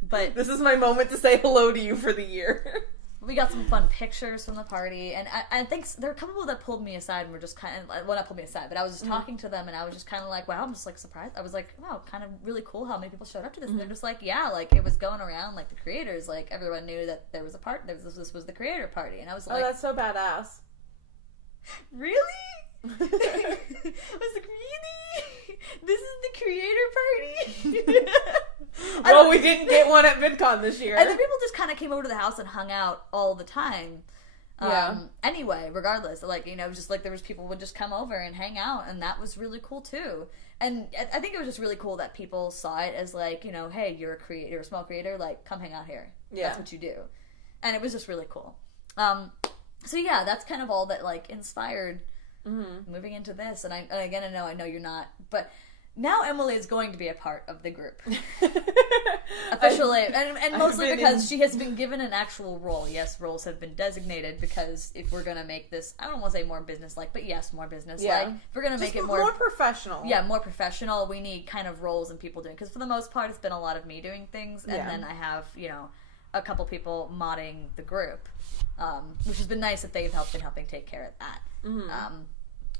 but this is my moment to say hello to you for the year. We got some fun pictures from the party, and I think there were a couple people that pulled me aside and were just kind of, well, not pulled me aside, but I was just talking to them, and I was just kind of wow, I'm just surprised. I was wow, kind of really cool how many people showed up to this, and they're just it was going around, the creators, everyone knew that there was a part, this was the creator party, and I was oh, that's so badass. Really? I was really? This is the creator party? Well, we didn't get one at VidCon this year. And then people just kind of came over to the house and hung out all the time. Anyway, regardless, like, you know, just like there was people would just come over and hang out, and that was really cool too. And I think it was just really cool that people saw it as like, you know, hey, you're a small creator, like, come hang out here. Yeah. That's what you do. And it was just really cool. So yeah, that's kind of all that like inspired moving into this. And I know you're not, but now Emily is going to be a part of the group. Officially. And mostly because she has been given an actual role. Yes, roles have been designated because if we're going to make this, I don't want to say more business-like, but yes, more business-like. Yeah. If we're going to make it more professional. Yeah, more professional. We need kind of roles and people doing, because for the most part, it's been a lot of me doing things. And then I have, you know, a couple people modding the group, which has been nice that they've been helping take care of that.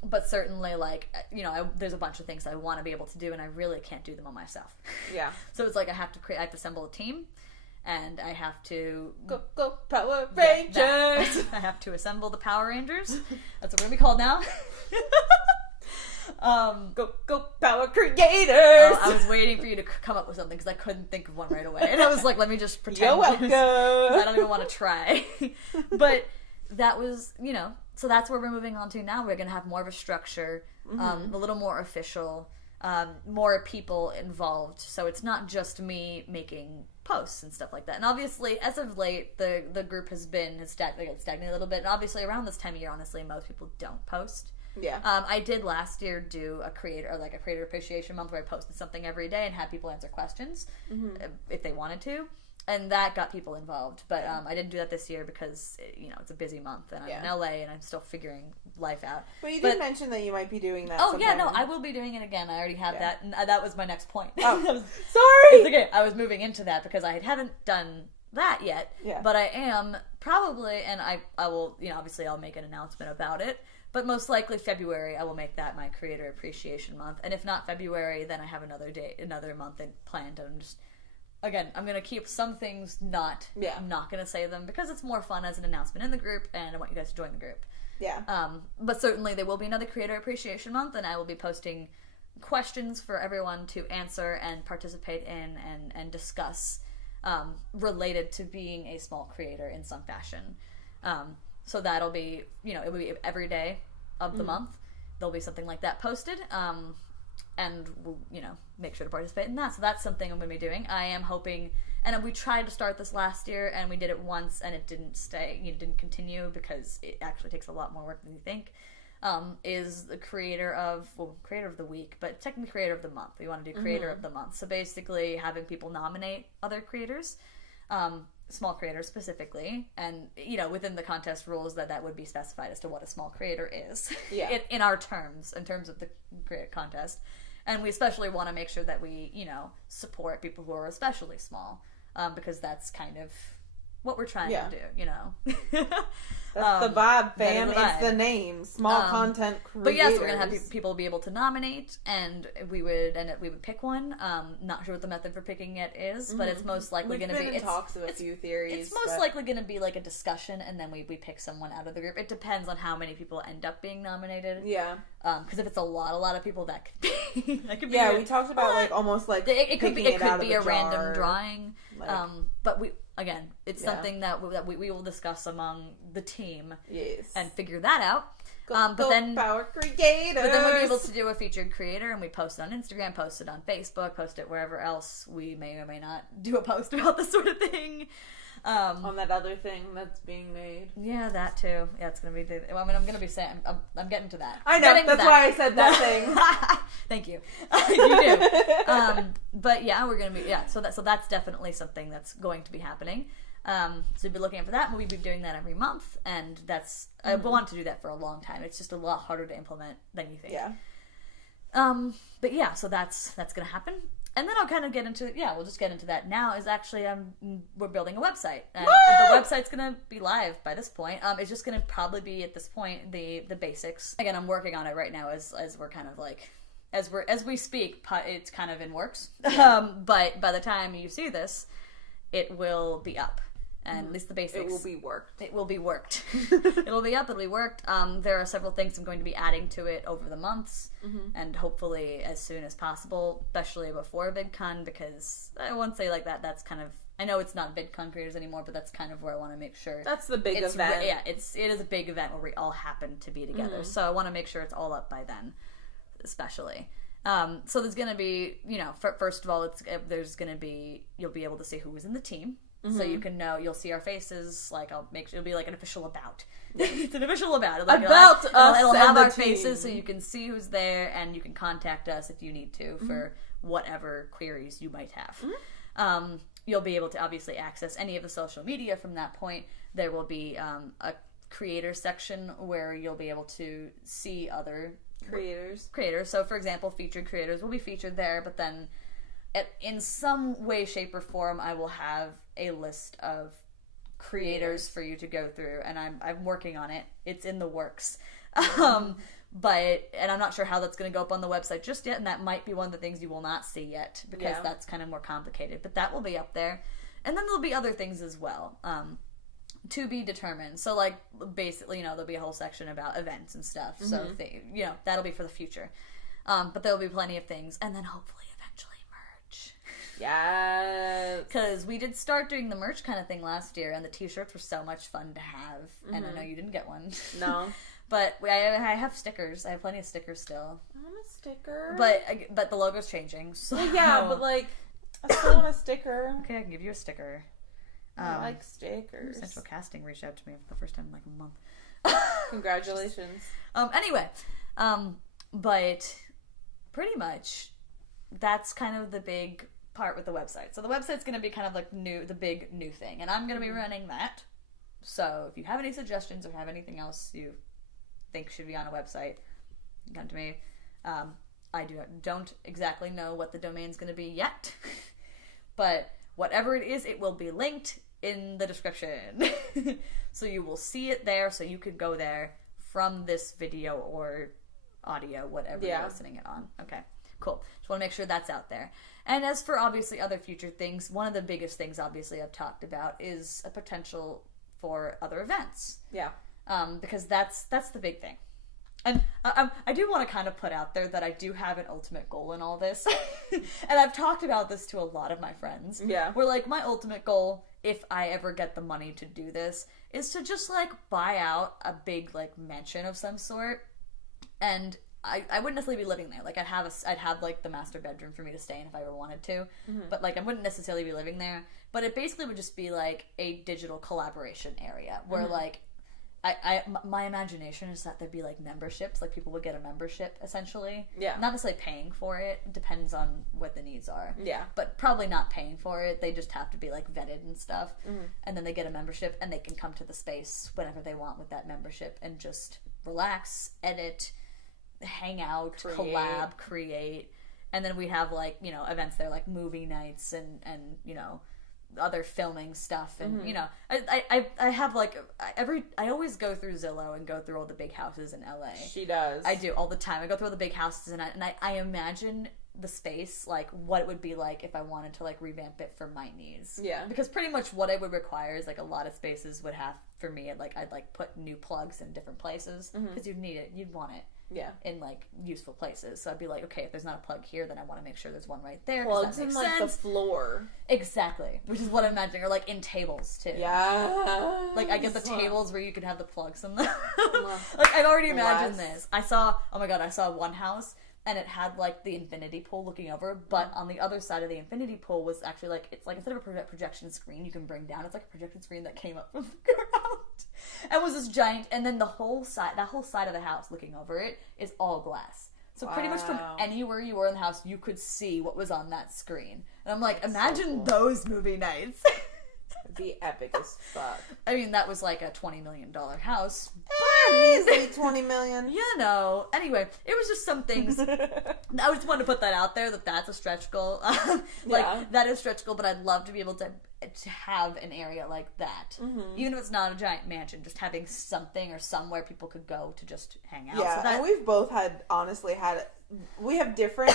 But certainly, like, you know, there's a bunch of things I want to be able to do, and I really can't do them on myself. Yeah. So it's like I have to assemble a team, and I have to go Power Rangers. I have to assemble the Power Rangers. That's what we're gonna be called now. Go Power Creators. I was waiting for you to come up with something because I couldn't think of one right away, and I was like, let me just pretend. You're welcome. I don't even want to try. But that was, you know. So that's where we're moving on to now. We're going to have more of a structure, a little more official, more people involved. So it's not just me making posts and stuff like that. And obviously, as of late, the group has stagnated a little bit. And obviously, around this time of year, honestly, most people don't post. Yeah. I did last year do a creator appreciation month where I posted something every day and had people answer questions if they wanted to. And that got people involved. But I didn't do that this year because, you know, it's a busy month. And I'm in LA and I'm still figuring life out. But you did mention that you might be doing that sometime. Yeah, no, I will be doing it again. I already have that. And that was my next point. Oh, sorry! It's okay. I was moving into that because I haven't done that yet. Yeah. But I am probably, and I will, you know, obviously I'll make an announcement about it. But most likely February, I will make that my Creator Appreciation Month. And if not February, then I have another month planned. And again, I'm going to keep some things I'm not going to say them because it's more fun as an announcement in the group, and I want you guys to join the group. Yeah. But certainly there will be another Creator Appreciation Month, and I will be posting questions for everyone to answer and participate in and discuss related to being a small creator in some fashion. So that'll be, you know, it will be every day of the month. There'll be something like that posted. And we'll, you know, make sure to participate in that. So that's something I'm going to be doing. I am hoping, and we tried to start this last year, and we did it once, and it didn't didn't continue because it actually takes a lot more work than you think. Is the creator of the week, but technically creator of the month. We want to do creator of the month. So basically having people nominate other creators, small creators specifically, and, you know, within the contest rules that would be specified as to what a small creator is. Yeah. in our terms, in terms of the contest. And we especially want to make sure that we, you know, support people who are especially small, because that's kind of what we're trying to do, you know. That's the vibe, fam. It's the name. Small content creators. But yes, we're going to have people be able to nominate, and we would pick one. Not sure what the method for picking it is, but it's most likely going to be... We've been in talks of a few theories. It's most likely going to be like a discussion, and then we pick someone out of the group. It depends on how many people end up being nominated. Yeah. Because if it's a lot of people, that could be... Yeah, we talked about like almost like it could be a random drawing. Like, but again, it's something that we will discuss among the team. Yes. And figure that out. But then Power Creators. But then we'll be able to do a featured creator, and we post it on Instagram, post it on Facebook, post it wherever else we may or may not do a post about this sort of thing. On that other thing that's being made. Yeah, that too. Yeah, it's gonna be. I'm gonna be saying. I'm getting to that. I know. That's why I said that thing. Thank you. You do. But yeah, we're gonna be. Yeah. So that's definitely something that's going to be happening. So we'll be looking out for that, and we'll be doing that every month. And that's. I wanted to do that for a long time. It's just a lot harder to implement than you think. Yeah. But yeah, so that's gonna happen. And then I'll kind of get into, we'll just get into that now, is actually we're building a website. And the website's going to be live by this point. It's just going to probably be, at this point, the basics. Again, I'm working on it right now as we're kind of like, as we speak, it's kind of in works. But by the time you see this, it will be up. And at least the basics. It will be worked. It will be worked. It'll be up, it'll be worked. There are several things I'm going to be adding to it over the months, and hopefully as soon as possible, especially before VidCon, because I won't say like that, that's kind of, I know it's not VidCon creators anymore, but that's kind of where I want to make sure. That's the big event. It is a big event where we all happen to be together, so I want to make sure it's all up by then, especially. So there's going to be, first of all, there's going to be, you'll be able to see who was in the team. So you can know, you'll see our faces, like it'll be like an official about. It's an official about. It'll have our faces so you can see who's there and you can contact us if you need to for whatever queries you might have. You'll be able to obviously access any of the social media from that point. There will be a creator section where you'll be able to see other creators. So for example, featured creators will be featured there, but then in some way, shape, or form, I will have a list of creators for you to go through, and I'm working on it. It's in the works. And I'm not sure how that's going to go up on the website just yet, and that might be one of the things you will not see yet, because that's kind of more complicated. But that will be up there. And then there'll be other things as well, to be determined. So, like, basically, there'll be a whole section about events and stuff. So, that'll be for the future. But there'll be plenty of things. And then hopefully eventually merch. Yes. Because we did start doing the merch kind of thing last year, and the t-shirts were so much fun to have. And I know you didn't get one. No. But I have stickers. I have plenty of stickers still. I want a sticker. But the logo's changing. So. Yeah, but like, I still want a sticker. Okay, I can give you a sticker. I like stickers. Central Casting reached out to me for the first time in like a month. Congratulations. Anyway, but pretty much that's kind of the big part with the website. So the website's going to be kind of like the big new thing, and I'm going to be running that. So if you have any suggestions or have anything else you think should be on a website, come to me. I don't exactly know what the domain's going to be yet, but whatever it is, it will be linked in the description. So you will see it there, so you could go there from this video or audio, whatever you're listening it on. Okay, cool. Just want to make sure that's out there. And as for obviously other future things, one of the biggest things obviously I've talked about is a potential for other events. Yeah. Because that's the big thing. And I do want to kind of put out there that I do have an ultimate goal in all this. And I've talked about this to a lot of my friends. Yeah. Where, like, my ultimate goal, if I ever get the money to do this, is to just, like, buy out a big, like, mansion of some sort. And I wouldn't necessarily be living there. Like, I'd have, like, the master bedroom for me to stay in if I ever wanted to. Mm-hmm. But, like, I wouldn't necessarily be living there. But it basically would just be, like, a digital collaboration area where, like, my imagination is that there'd be like memberships, like people would get a membership essentially. Yeah. Not necessarily paying for it. Depends on what the needs are. Yeah. But probably not paying for it. They just have to be like vetted and stuff. Mm-hmm. And then they get a membership and they can come to the space whenever they want with that membership and just relax, edit, hang out, collab, create. And then we have like, events there like movie nights and other filming stuff, and I have like I always go through Zillow and go through all the big houses in LA. She does. I do all the time. I go through all the big houses and I imagine the space, like what it would be like if I wanted to like revamp it for my needs. Yeah. Because pretty much what I would require is like a lot of spaces would have for me. I'd like put new plugs in different places because you'd need it, you'd want it. Yeah. In like useful places. So I'd be like, okay, if there's not a plug here, then I want to make sure there's one right there. Plugs in like the floor. Exactly. Which is what I'm imagining. Or like in tables too. Yeah. Like I get the tables where you could have the plugs in them. Like I've already imagined this. I saw one house and it had like the infinity pool looking over, but on the other side of the infinity pool was actually like, it's like instead of a projection screen you can bring down, it's like a projection screen that came up from the ground. And was this giant, and then that whole side of the house looking over it is all glass. So pretty much from anywhere you were in the house, you could see what was on that screen. And I'm like, imagine those movie nights. It'd be epic as fuck. I mean, that was like a $20 million house. Measly 20 million. You know. Anyway, it was just some things. I just wanted to put that out there that that's a stretch goal. That is stretch goal, but I'd love to be able to have an area like that. Even if it's not a giant mansion, just having something or somewhere people could go to just hang out. Yeah, and we've both we have different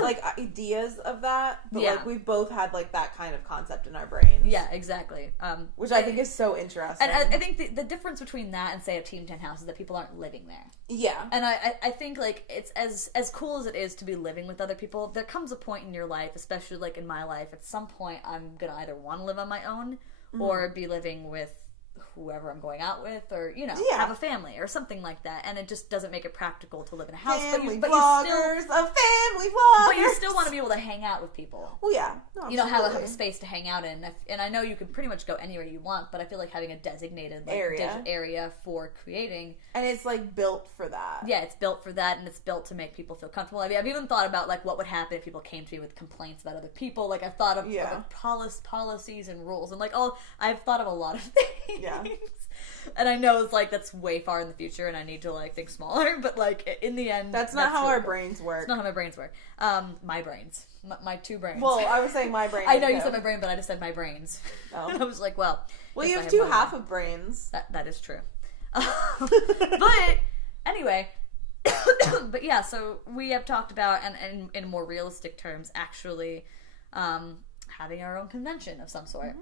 like ideas of that, but like we've both had like that kind of concept in our brains. Yeah, exactly. Which I think is so interesting. And I think the difference between that and say a Team 10 house is that people aren't living there. Yeah. And I think like it's as cool as it is to be living with other people, there comes a point in your life, especially like in my life, at some point I'm gonna either want to live on my own or be living with whoever I'm going out with, or have a family or something like that, and it just doesn't make it practical to live in a house. Family but you still want to be able to hang out with people. Well, yeah, have a space to hang out in, and I know you can pretty much go anywhere you want, but I feel like having a designated area for creating, and it's like built for that. Yeah, it's built for that, and it's built to make people feel comfortable. I mean, I've even thought about like what would happen if people came to me with complaints about other people. Like I've thought of policies and rules, and like I've thought of a lot of things. Yeah. And I know it's like that's way far in the future, and I need to like think smaller. But like in the end, that's not how our brains work. It's not how my brains work. My brains, my two brains. Well, I was saying my brain. I know you said my brain, but I just said my brains. Oh. I was like, well, you have two half of brains. That is true. But anyway, but yeah. So we have talked about, and in more realistic terms, actually having our own convention of some sort.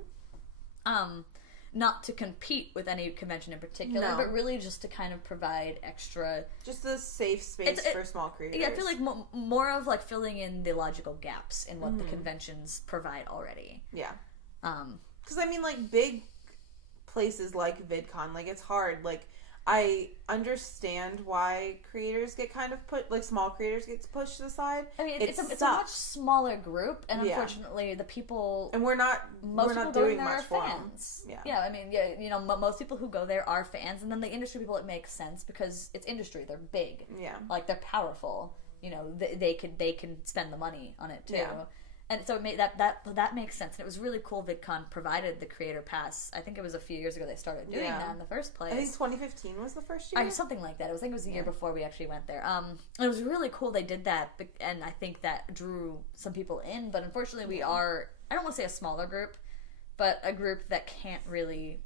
Not to compete with any convention in particular, but really just to kind of provide extra... Just a safe space for small creators. Yeah, I feel like more of like filling in the logical gaps in what the conventions provide already. Yeah. Because I mean, like, big places like VidCon, like, it's hard. Like, I understand why creators get kind of small creators get pushed to the side. I mean, it's a much smaller group, and unfortunately, the people... And we're not doing much for fans. Yeah, I mean, most people who go there are fans, and then the industry people, it makes sense because it's industry. They're big. Yeah. Like, they're powerful. They can spend the money on it, too. Yeah. And so it made that makes sense. And it was really cool VidCon provided the creator pass. I think it was a few years ago they started doing that in the first place. I think 2015 was the first year. Something like that. I think it was the year before we actually went there. It was really cool they did that, and I think that drew some people in. But unfortunately we are, I don't want to say a smaller group, but a group that can't really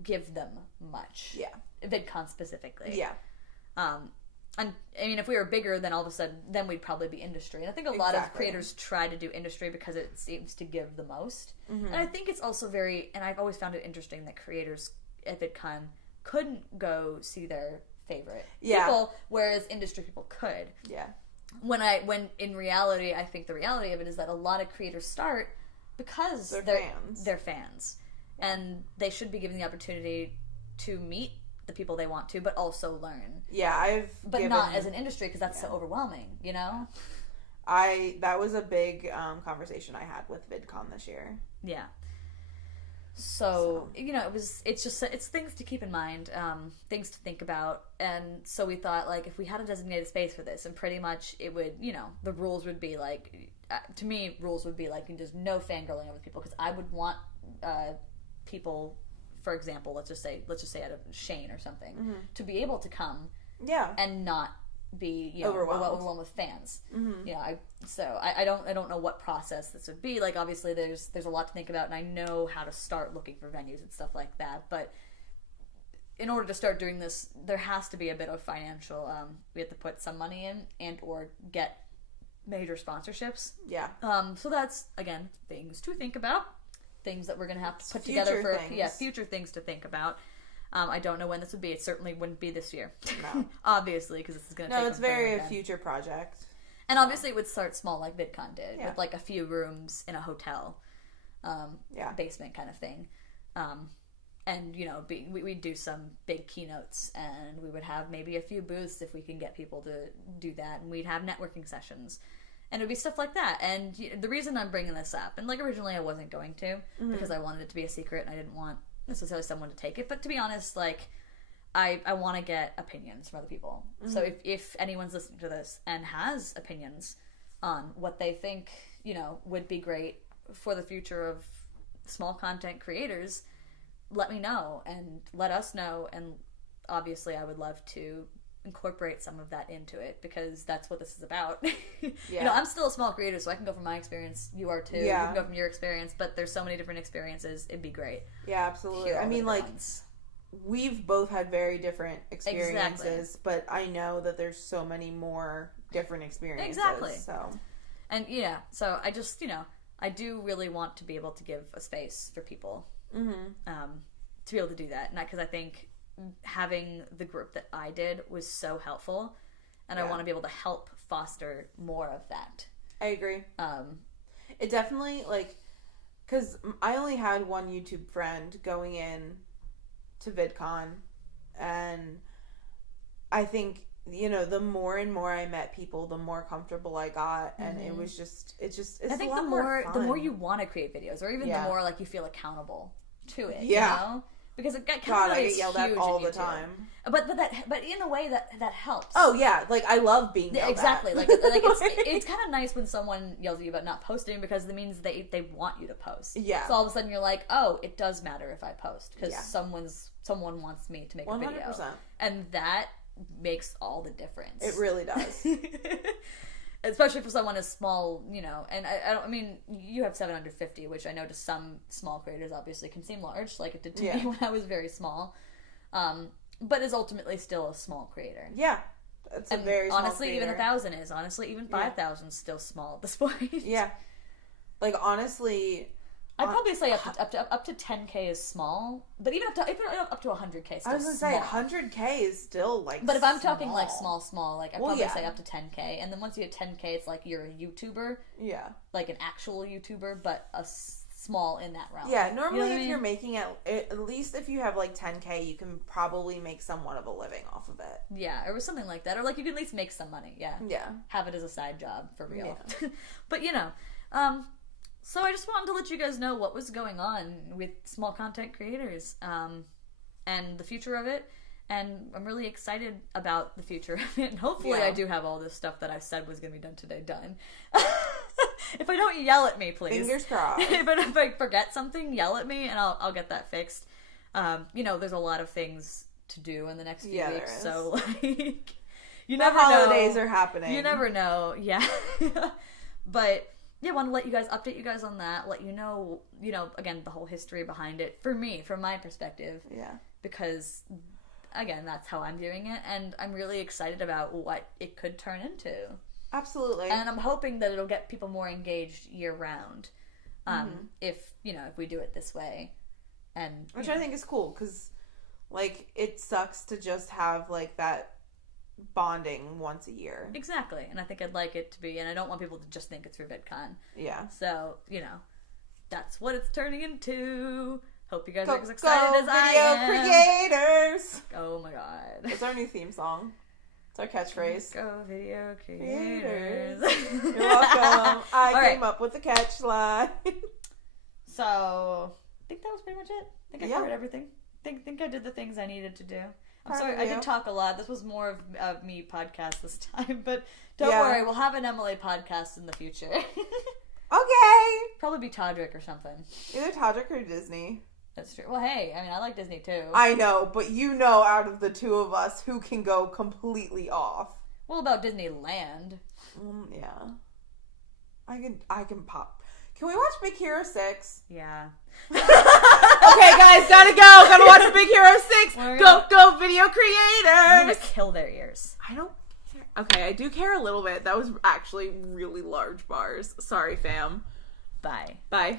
give them much. Yeah. VidCon specifically. Yeah. And I mean, if we were bigger, then all of a sudden, then we'd probably be industry. And I think a lot of creators try to do industry because it seems to give the most. And I think it's also and I've always found it interesting that creators at VidCon couldn't go see their favorite people, whereas industry people could. Yeah. When in reality, I think the reality of it is that a lot of creators start because they're fans. Yeah. And they should be given the opportunity to meet the people they want to, but also learn. Yeah, not as an industry because that's so overwhelming, That was a big conversation I had with VidCon this year. Yeah. So it's things to keep in mind, things to think about, and so we thought like if we had a designated space for this, and pretty much it would, the rules would be like, to me, rules would be like there's no fangirling over people because I would want people. For example, let's just say out of Shane or something, to be able to come, and not be overwhelmed with fans. I don't know what process this would be. Like obviously, there's a lot to think about, and I know how to start looking for venues and stuff like that. But in order to start doing this, there has to be a bit of financial. We have to put some money in and or get major sponsorships. Yeah. So that's again things to think about. Things that we're going to have to put together for future things to think about. I don't know when this would be. It certainly wouldn't be this year. No. Obviously, because this is going to take... No, it's very a future project. And obviously it would start small like VidCon did, with like a few rooms in a hotel, basement kind of thing. And, we'd do some big keynotes, and we would have maybe a few booths if we can get people to do that, and we'd have networking sessions. And it would be stuff like that. And the reason I'm bringing this up, and like originally I wasn't going to, because I wanted it to be a secret and I didn't want necessarily someone to take it. But to be honest, like, I want to get opinions from other people. So if anyone's listening to this and has opinions on what they think, would be great for the future of small content creators, let me know and let us know and obviously I would love to incorporate some of that into it, because that's what this is about. You know, I'm still a small creator, so I can go from my experience. You are too. You can go from your experience, but there's so many different experiences. It'd be great. Yeah, absolutely. I mean, like, we've both had very different experiences, but I know that there's so many more different experiences. Exactly. So, and so I just, I do really want to be able to give a space for people, to be able to do that, because I think having the group that I did was so helpful, and I want to be able to help foster more of that. I agree. It definitely, like, because I only had one YouTube friend going in to VidCon, and I think, the more and more I met people, the more comfortable I got, and it's I think the more you want to create videos, or even the more, like, you feel accountable to it, because it I get yelled at all the time. But in a way that helps. Oh yeah, like, I love being yelled exactly. at. Like it's kind of nice when someone yells at you about not posting, because it means they want you to post. Yeah. So all of a sudden you're like, oh, it does matter if I post, because someone wants me to make 100%. A video, and that makes all the difference. It really does. Especially for someone as small, and I mean, you have 750, which I know to some small creators obviously can seem large, like it did to me when I was very small, but is ultimately still a small creator. Yeah, it's a very small honestly, creator. Even 1,000 is. Honestly, even 5,000 is still small at this point. Yeah. Like, honestly, I'd probably say up to 10K is small, but even up to 100K is still small. I was gonna say 100K is still, like, but if I'm talking like small, like I'd probably say up to 10K, and then once you hit 10K, it's like you're a YouTuber. Yeah. Like an actual YouTuber, but a small in that realm. Yeah, normally if you're making at least if you have like 10K, you can probably make somewhat of a living off of it. Yeah, or something like that, or like you can at least make some money. Yeah. Yeah. Have it as a side job for real. Yeah. But so I just wanted to let you guys know what was going on with small content creators, and the future of it, and I'm really excited about the future of it, and hopefully I do have all this stuff that I said was going to be done today done. If I don't, yell at me, please. Fingers crossed. If I forget something, yell at me, and I'll get that fixed. There's a lot of things to do in the next few weeks, so, like, you never know. The holidays are happening. You never know, yeah. But yeah, I want to update you guys on that, let you know, again, the whole history behind it, from my perspective. Yeah. Because, again, that's how I'm viewing it, and I'm really excited about what it could turn into. Absolutely. And I'm hoping that it'll get people more engaged year-round, if we do it this way. Which I think is cool, because, like, it sucks to just have, like, that bonding once a year. Exactly, and I think I'd like it to be, and I don't want people to just think it's for VidCon. Yeah. So, that's what it's turning into. Hope you guys are as excited as I am. Video creators! Oh my god. It's our new theme song. It's our catchphrase. Go video creators. You're welcome. I came up with the catch line. So, I think that was pretty much it. I think I covered everything. Think I did the things I needed to do. I'm sorry, I did talk a lot. This was more of me podcast this time, but don't worry, we'll have an Emily podcast in the future. Okay. Probably be Todrick or something. Either Todrick or Disney. That's true. Well, hey, I mean, I like Disney too. I know, but out of the two of us, who can go completely off? Well, about Disneyland. Yeah. I can pop. Can we watch Big Hero 6? Yeah. Okay, guys, gotta go. Gotta watch Big Hero 6. Go, video creators. I'm gonna kill their ears. I don't care. Okay, I do care a little bit. That was actually really large bars. Sorry, fam. Bye. Bye.